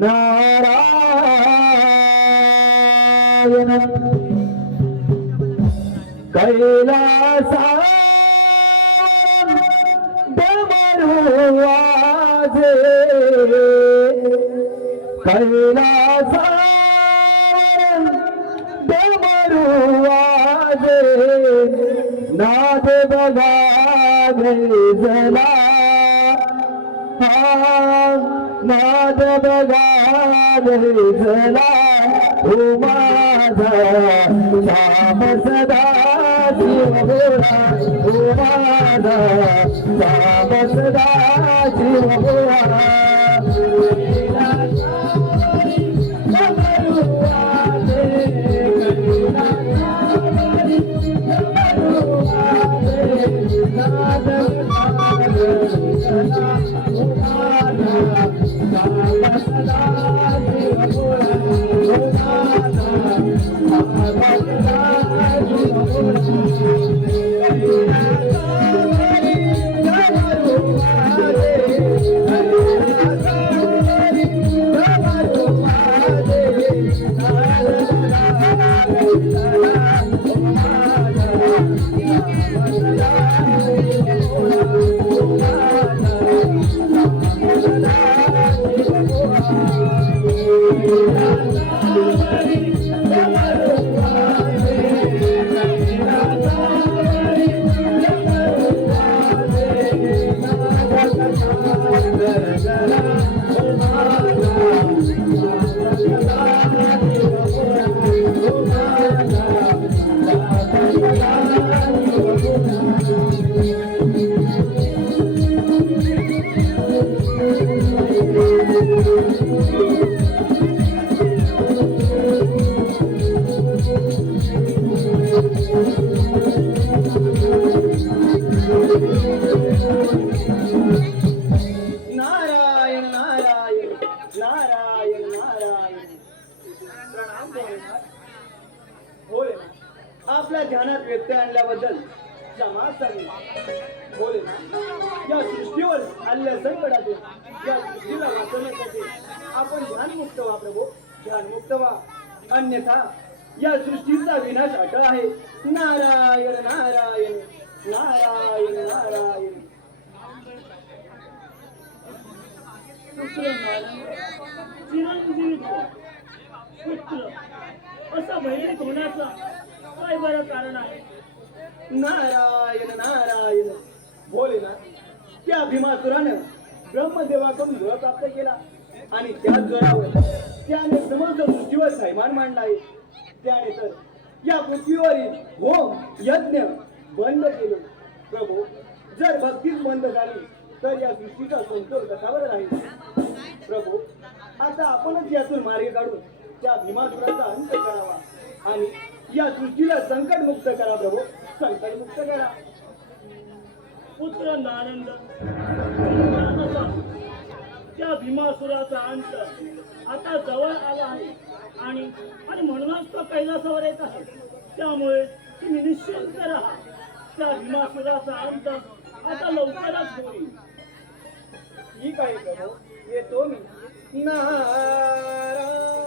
नारायण कैलासा डमरू वाजे कैलासा डमरू वाजे नाद बगा जला नाद बगा जला हो माझा श्याम सदा शिव गोरा हो माझा श्याम सदा शिव गोरा नारायण नारायण नारायण नारायण. प्रणाम भोलेनाथ. भोलेनाथ, आपल्या ध्यानात व्यत्यय आणल्याबद्दल क्षमा सांगितली. भोलेनाथ, या सृष्टीवर आलेल्या संकटातून या सृष्टीला वाचवण्यासाठी आपण ध्यानमुक्त व्हा प्रभू, ध्यानमुक्त व्हा. अन्यथा या सृष्टीचा विनाश अटळ आहे. नारायण नारायण नारायण नारायण. चिरंजीवी पुत्र असा भयभीत होण्याचा काय बरं कारण आहे? नारायण नारायण. भोलेनाथ, त्या भीमासुरानं ब्रह्मदेवाकडून जोर प्राप्त केला आणि त्याच जोरावर त्याने समस्त सृष्टीवर थैमान मांडला आहे. त्याने तर या पृथ्वीवरील होम यज्ञ बंद केले. प्रभू, जर भक्तीच बंद झाली तर या सृष्टीचा समतोल कशावर राहील? प्रभू, आता आपणच यातून मार्ग काढून त्या भीमासुराचा अंत करावा आणि या सृष्टीला संकटमुक्त करा प्रभू, संकटमुक्त करा. पुत्र नानंद, त्या भीमासुराचा अंत आता जवळ आला आहे आणि म्हणूनच तो कैलासावर येत आहे. त्यामुळे तुम्ही निश्चिंत राहा. त्या भीमासुराचा अंत आता लवकरच होईल. ठीक आहे प्रभू, येतो मी. नारायण.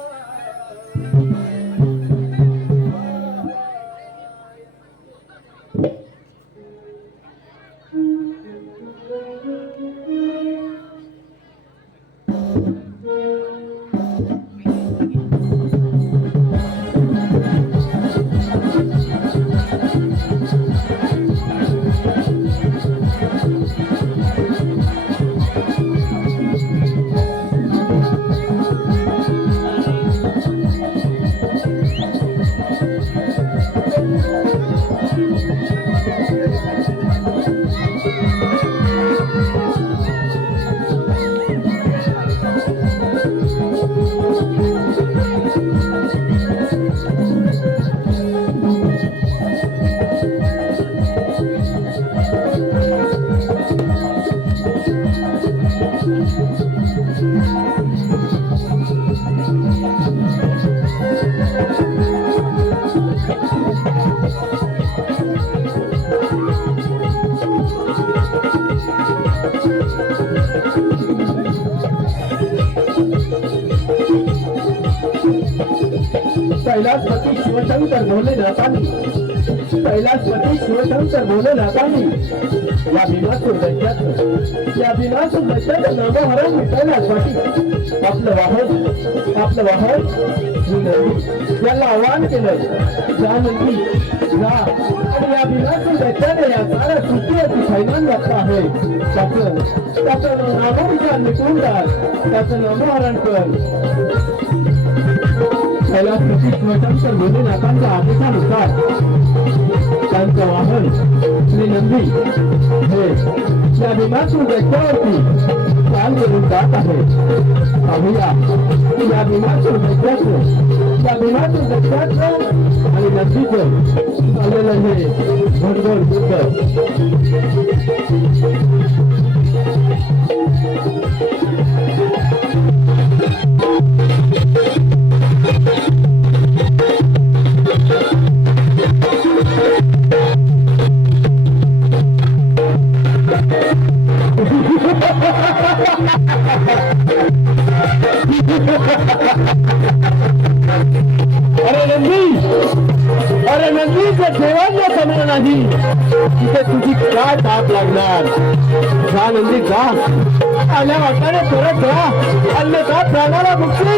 कैलासपती शिवशंकर भोलेनाथांनी कैलासपती शिवशंकर भोलेनाथांनी या भीमासूर दैत्याचं नामोहरण मिटवण्यासाठी आपलं वाहन श्री नंदी याला आवाहन केलं. जा नंदी जा, आणि या भीमासूर दैत्याने या साऱ्या सृष्टीवरती थैमान घातलं आहे. त्याचं नामोविचार मिटवून टाक, त्याचं नामोहरण कर. कैलासपती शिवशंकर भोलेनाथांच्या आदेशानुसार त्यांचं वाहन श्री नंदी हे या भीमासूर दैत्यावरती चाल करून जात आहे. पाहूया या भीमासूर दैत्याचं आणि नंदीचं चाललेलं हे घोडघोड युद्ध. अरे नंदी जर देवांना समजलं नाही तिथे तुझी काय ताप लागणार. जा नंदी जा, आल्या वाटाने परत जा, अन्यथा प्राणाला मुक्ती.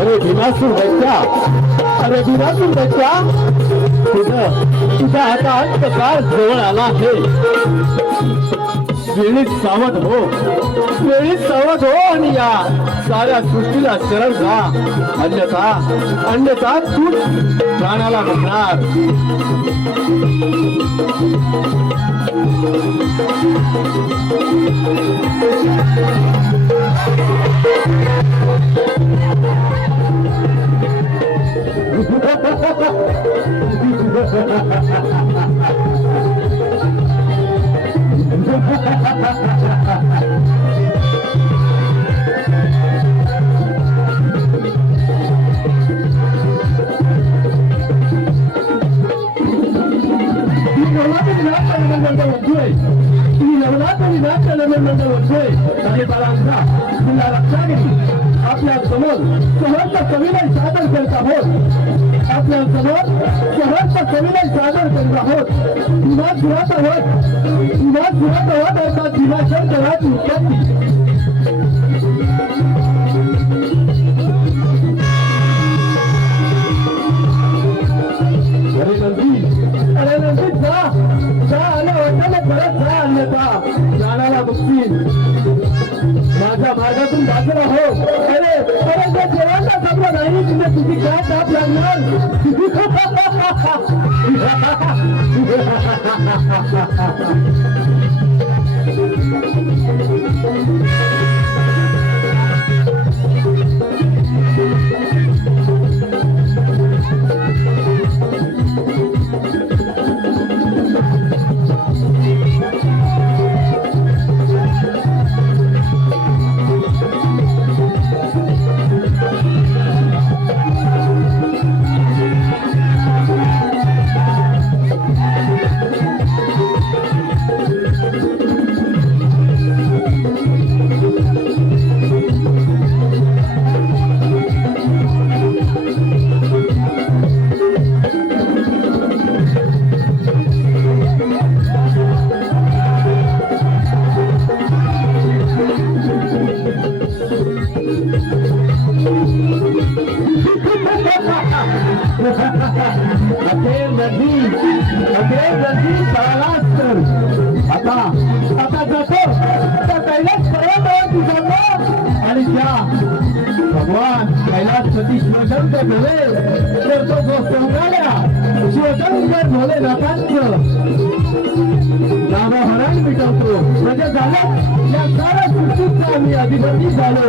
अरे भीमासूर दैत्या तुझ्या हातात प्रकार जवळ आला आहे. वेळीच सावध हो आणि या साऱ्या सृष्टीला शरण जा, अन्यथा तू प्राणाला बघणार. आपल्या समोर शहरचा कविनय सादर करत आहोत. भीमासुराचा वध अर्थात भीमाशंकराची उत्पत्ती. अरे नंदी जा आल्या वाटाने परत जा, अन्यथा प्राणाला मुक्ती. माझ्या मार्गातून बाजूला हो. अरे जर देवांना जमलं नाही तुझे तुझी काय ताप लागणार. आता जातो तर कैलास पर्वतावरती जातो आणि त्या भगवान कैलासपती शिवशंकर भोले तर तो जो संग्राल्या शिवशंकर भोलेनाथांचं नामोहरण मिटवतो. म्हणजे झालं या साऱ्या सृष्टीचा आम्ही अधिपती झालो.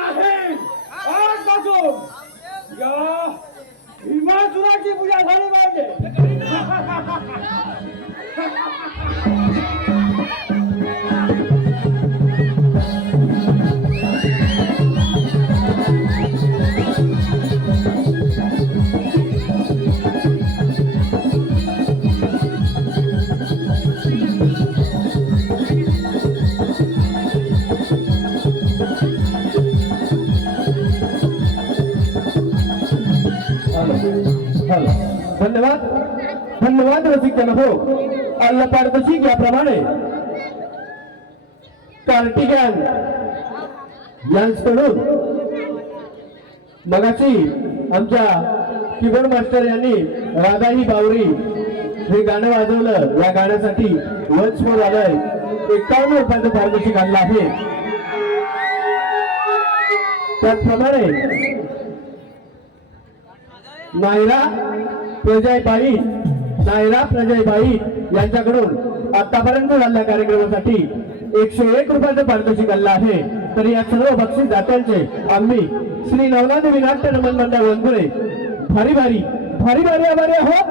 नाही, आजपासून या भीमासुराची पूजा झाली पाहिजे. धन्यवाद धन्यवाद रसिक हो. अल्ला पारदर्शी याप्रमाणे कार्तिकेयन यांच्याकडून मगाशी आमच्या कीबोर्ड मास्टर यांनी राधा ही बावरी हे गाणं वाजवलं. या गाण्यासाठी वंश मोर आलाय 51 रुपयाचं पारितोषिक आणलं आहे. त्याचप्रमाणे नायरा प्रजयबाई यांच्याकडून आतापर्यंत झालेल्या कार्यक्रमासाठी 101 रुपयाचं पारितोषिक आणलं आहे. तर या सर्व बक्षीस दात्यांचे आम्ही श्री नवनादेवी नाट्य रमण मंडळ वनपुरे भारी भारी भारी भारी आभारी आहोत.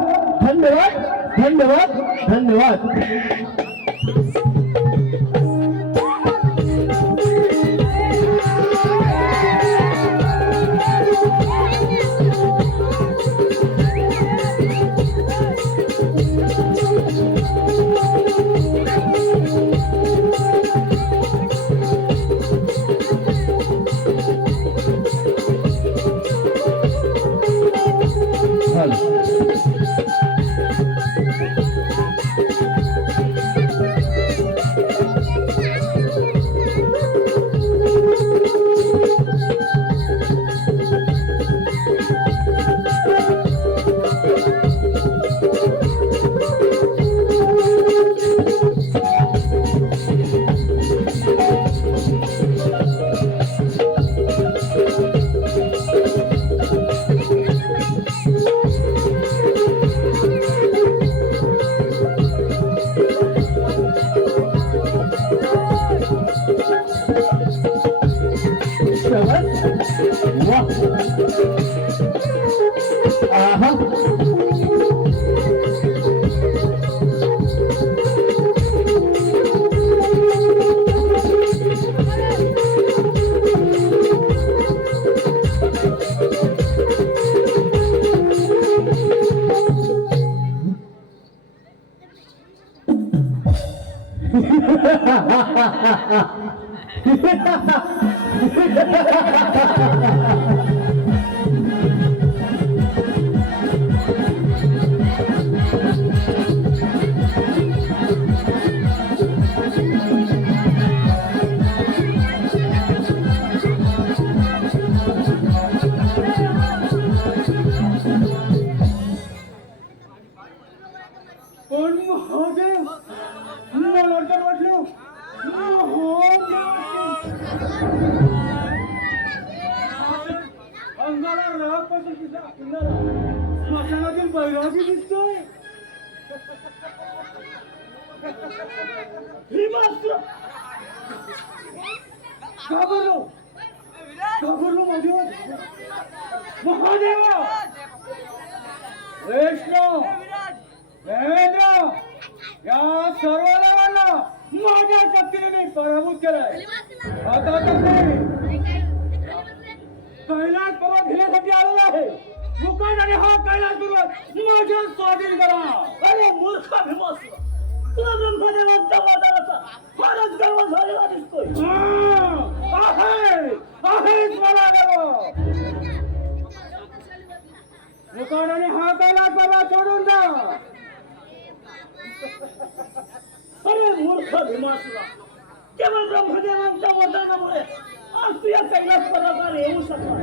धन्यवाद धन्यवाद धन्यवाद. पण महादेव मला तर वाटलं अंगाला राग पासून स्मशानातील बैरागी दिसतोय. घाबरलो महादेव. महादेव वैष्णव देवेंद्र या सर्व देवांना माझ्या शक्तीने मी पराभूत केलाय. आता कैलास पर्वत घेण्यासाठी आलेला आहे. मुकाट आणि हा कैलास पर्वत माझ्या स्वाधीन करा. अरे मूर्ख भीमासुरा, तुला ब्रह्मदेवांच्या वरदानाचा फारच गर्व झालेला दिसतोय. आहेच मला गर्व. मुकाट आणि हा कैलास पर्वत सोडून द्या. अरे मूर्ख भीमासुरा, केवळ ब्रह्मदेवांच्या वरदानामुळे आज तू या कैलास पर्वतावर येऊ शकला.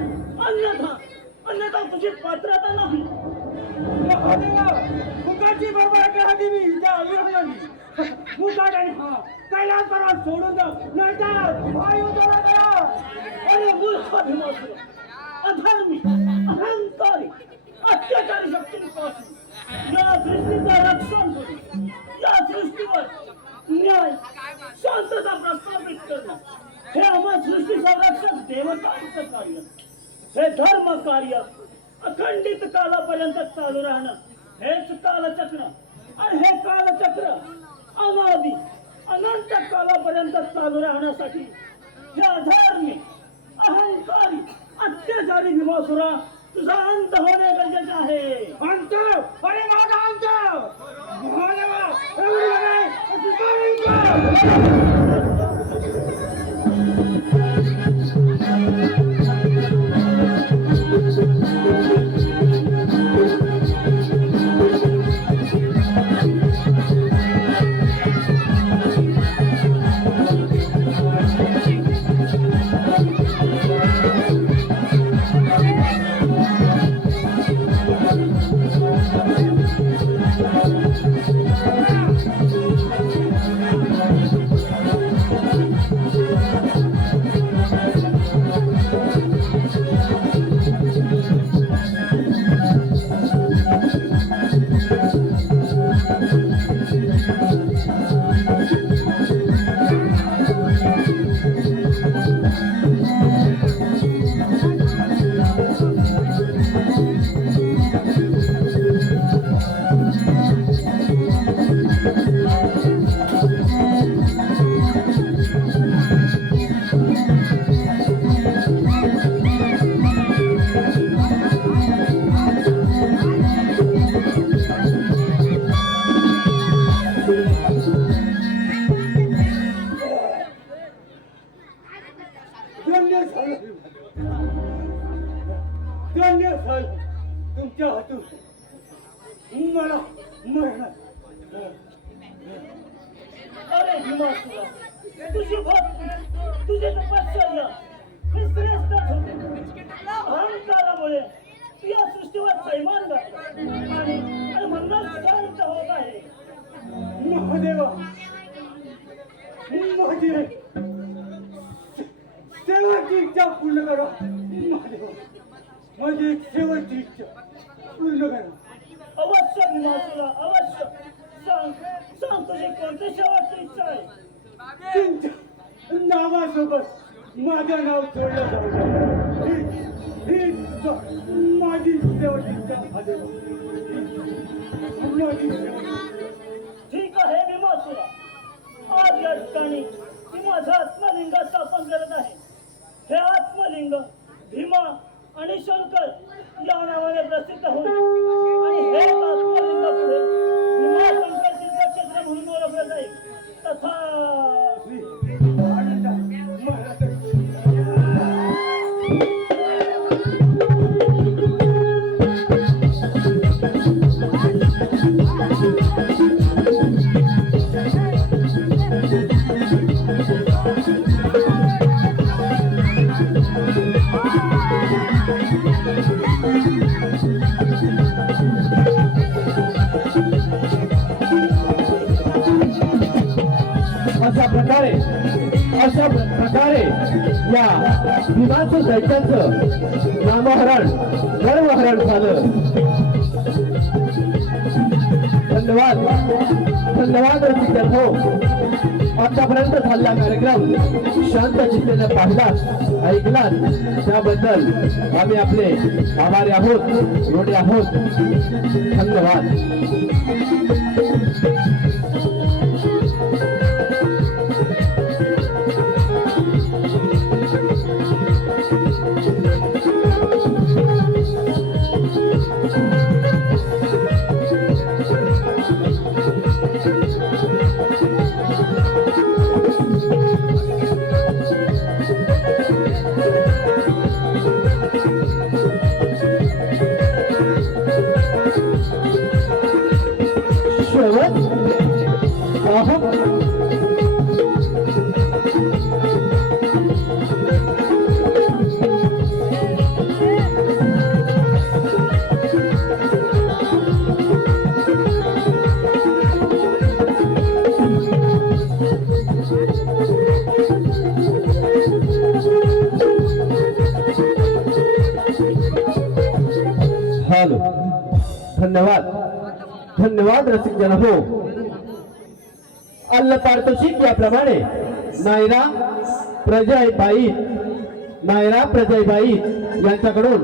अन्यथा तुझी पात्रता नाही. मुकाटची बरोबर करावी मी इथे आलो नाही. मुकाट आणि हा कैलास पर्वत सोडून द्या, नाहीतर वायू जरा करा. अरे मूर्ख भीमासुरा, अधर्मी, अहंकारी, अत्याचारी शक्तींपासून या सृष्टीचं रक्षण करून या सृष्टीवर न्याय शांतता प्रस्थापित करणं हे आम्हा सृष्टी संरक्षक देवतांचं कार्य, हे धर्म कार्य अखंडित कालापर्यंत चालू राहणं हेच कालचक्र. आणि हे कालचक्र अनादि अनंत कालापर्यंत चालू राहण्यासाठी या अधर्मी अहंकारी अत्याचारी भीमासुरा तुझा अंत होणे गरजेचे आहे. अंत? अरे माझा अंत! महादेवा, एवढी नाही, अशी काय? धन्य झालं तुमच्या हातून मला मरण. अरे भीमासुरा, तुझी भक्ती तुझे तपश्चर्या हे श्रेष्ठ होते. अहंकारामुळे तू या सृष्टीवर थैमान घातला आणि म्हणून शांत होत आहे. महादेवा, माझी शेवटची इच्छा पूर्ण करा. महादेवा, माझी एक शेवटची इच्छा पूर्ण करा. अवश्य भीमासुरा, अवश्य. सांग सांग तुझी कोणती शेवटची इच्छा आहे. तुमच्या नावासोबत माझं नाव जोडलं जाऊ. ही माझी शेवटची इच्छा. महादेवा, माझी शेवटची. ठीक आहे भीमासुरा, आज या ठिकाणी मी माझ्या आत्मलिंगात स्थापन करत आहे. हे आत्मलिंग भीमा आणि शंकर या नावाने प्रसिद्ध होईल आणि हेच आत्मलिंग पुढे भीमा शंकर तीर्थक्षेत्र म्हणून ओळखलं जाईल. तथा अशा प्रकारे या भीमाचं दैत्याचं नामहरण गर्वहरण झालं. धन्यवाद धन्यवाद रसिकन हो. आतापर्यंत झालेला कार्यक्रम शांत चित्तेने पाहिलात ऐकलात त्याबद्दल आम्ही आपले आभारी आहोत, ऋणी आहोत. धन्यवाद. हॅलो, धन्यवाद धन्यवाद रसिक जन हो. अल्ल पारितोषिक याप्रमाणे नायरा प्रजा पायी नायरा प्रजयबाई यांच्याकडून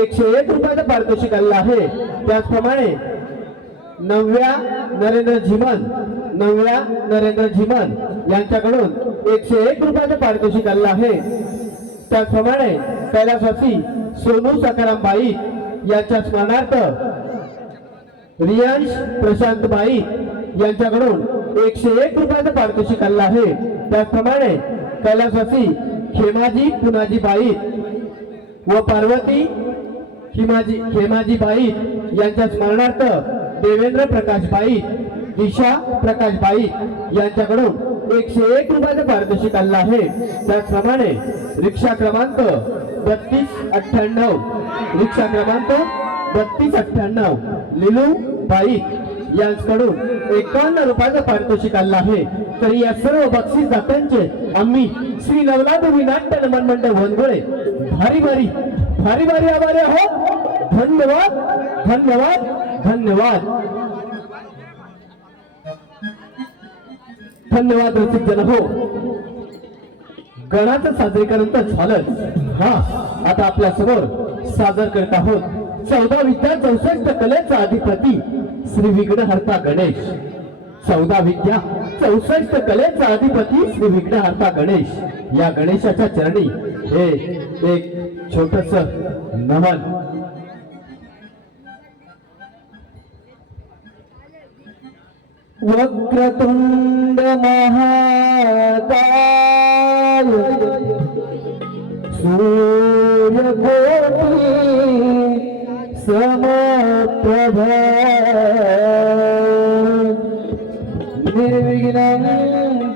101 रुपयाचं पारितोषिक आलेलं आहे. त्याचप्रमाणे नव्या नरेंद्र झिमन यांच्याकडून 101 रुपयाचं पारितोषिक आलेलं आहे. त्याचप्रमाणे कैलासवासी सोनू सकाराम बाई यांच्या स्मरणार्थ रियांश प्रशांत बाई यांच्याकडून 101 रुपयाचं पारितोषिक आलेलं आहे. त्याचप्रमाणे कैलासवासी खेमाजी पुनाजी बाई व पार्वती खेमाजी बाई यांच्या स्मरणार्थ देवेंद्र प्रकाश बाई दिशा प्रकाश बाई यांच्याकडून 101 रुपयाचं पारितोषिक आलेलं आहे. त्याचप्रमाणे रिक्षा क्रमांक 3298 लिलू बाई यांच्याकडून 51 रुपयाचं पारितोषिक आलेलं आहे. तर या सर्व बक्षीस दात्यांचे आम्ही श्री नवलादेवी नाट्य नमन मंडळ वनगोळे भारी भारी आभारी आहोत. धन्यवाद रसिक जन हो. गणाचं सादरीकरण तर झालंच. आता आपल्या समोर सादर करत आहोत 14 विद्या 64 कलेचा अधिपती श्री विघ्नहर्ता गणेश. 14 विद्या 64 कलेचा अधिपती श्री विघ्नहर्ता गणेश. या गणेशाच्या चरणी हे एक छोटस नमन. वक्रतुंड महाकाय सूर्यकोटि समप्रभ निर्विघ्नं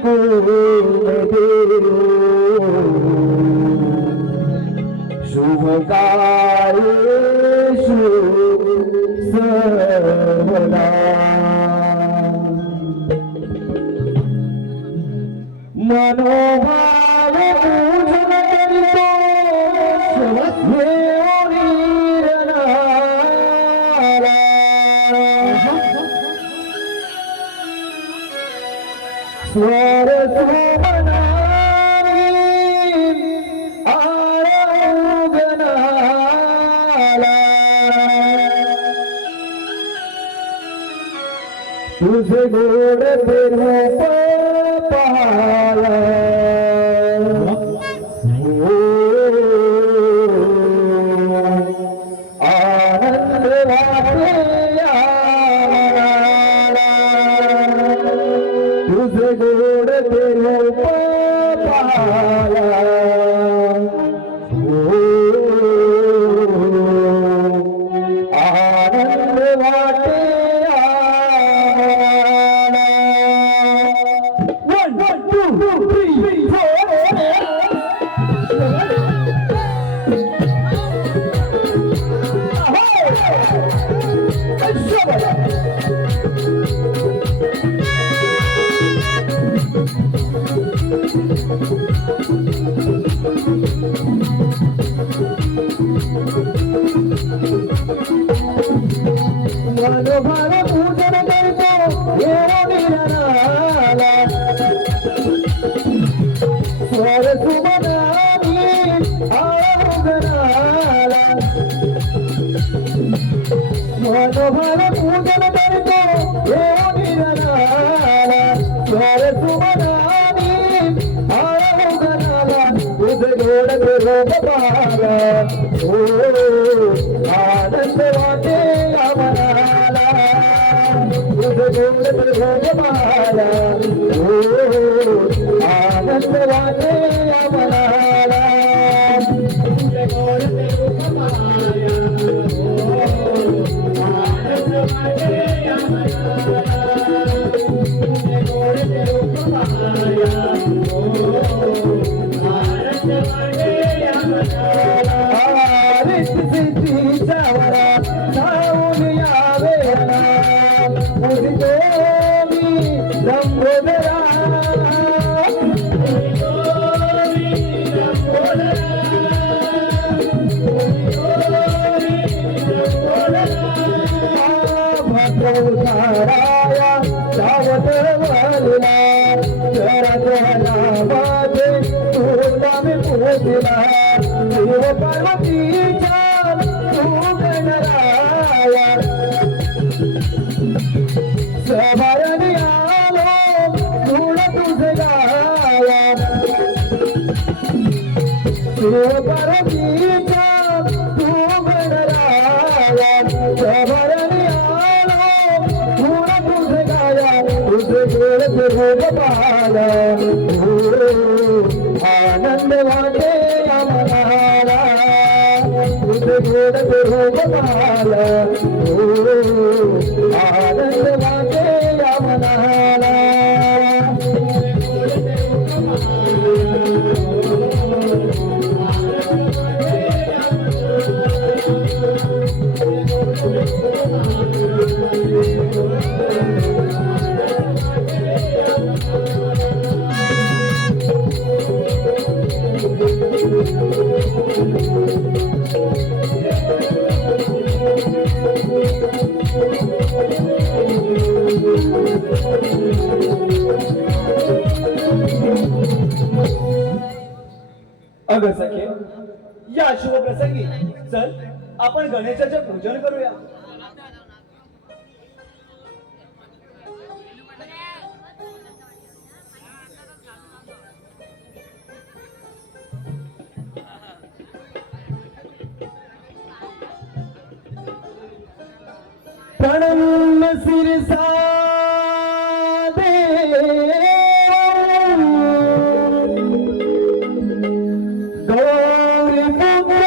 कुरु शुभकार्येषु सर्वदा. मनोभाव पूजन करितो स्वर सुमनारी आराधनाला तुझे गोड ते रूप पाहायला आनंद वाटे या मनाला. तुझे गोड ते रूप पाहायला आनंद वाटे या मनाला. 1 2 3 मनोभाव पूजन करतो निराला स्वर सुमनानी आराधनाला. मनोभाव पूजन करतो निराला स्वर सुमनानी आराधनाला. तुझे गोड रूप पाहायला आनंद वाटे या मनाला. तुझे गोड रूप पाहायला आनंद वाटे या मनाला. तुझे गोड रूप पाहायला आनंद वाटे या मनाला. तुझे गोड रूप पाहायला आनंद वाटे या मनाला. सिद्धीच्या वरा धावून यावे ना मुझको मी लंबोदरा. भागवताराया सावत वालिला जरा तुला माझे तुला मी पोचला. पार्वतीच्या तू गणराया सवारणी आलो गुण तुझे गाया शिवपार्वतीच्या तू गणराया सवारणी आलो गुण तुझे गाया तुझे गोड रूप पाहला आनंद वाटे आम्हाला तुझे गोड रूप पाहला आनंद वाटे आम्हाला अगं सखे, या शुभप्रसंगी चल आपण गणेशाचे पूजन करूया. प्रणम सिरसा गौरी पुत्र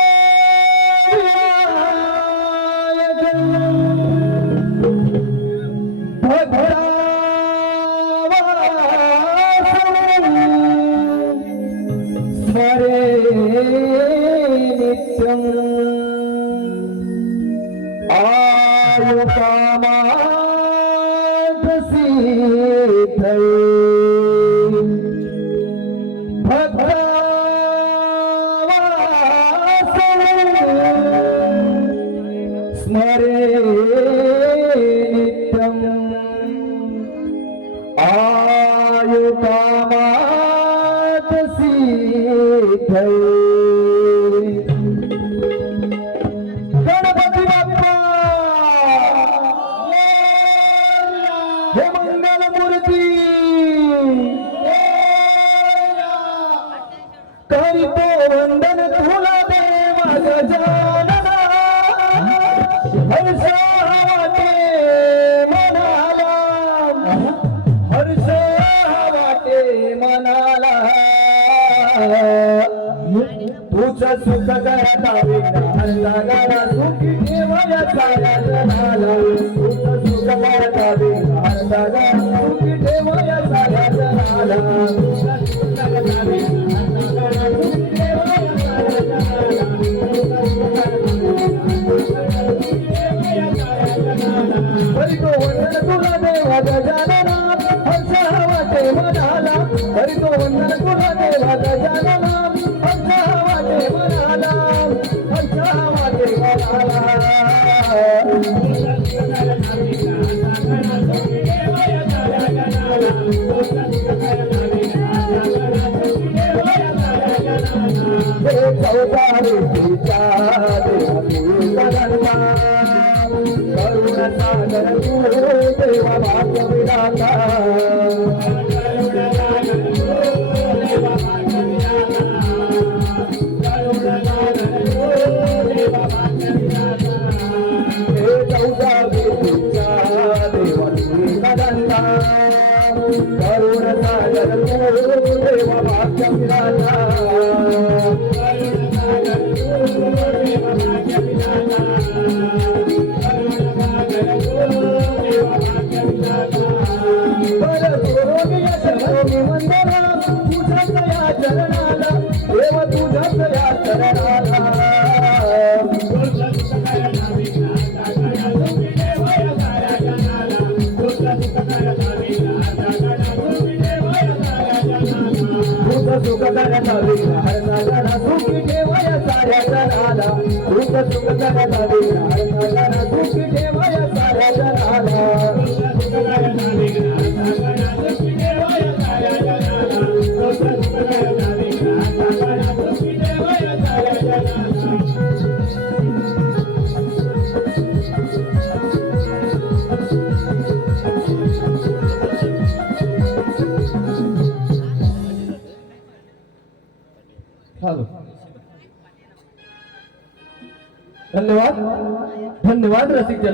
स्मरे नित्यम् स्मरे नित्यम् आयुकामात् सिद्धये. गणपती बाप्पा हे मंगल मूर्ती करीतो वंदन तुला देवा गजानना हर्ष वाटे मनाला हर्ष वाटे मनाला तुझं सुख करता विघ्नहर्ता गणा सुखी ठेवया साऱ्या जनाला तुझं सुख करता विघ्नहर्ता गणा सुखी ठेवया साऱ्या जनाला तुझं सुख करता विघ्नहर्ता गणा सुखी ठेवया साऱ्या जनाला हरि तो वंदन तुला देवा गजानना हर्ष वाटे मनाला हरि तो वंदन तुला देवा गजानना हर्ष वाटे मनाला हर्ष वाटे मनाला करुण सागर तू देवा भाग्य विधाता हे चौदा विधीचा देवा तुझी कदंता करुण सागर तू देवा भाग्य विधाता सुखी ठेवया साऱ्या जनाला सुख सुख करता विघ्नहर्ता सुखी ठेवया साऱ्या जनाला चालू. धन्यवाद धन्यवाद रसिक जन.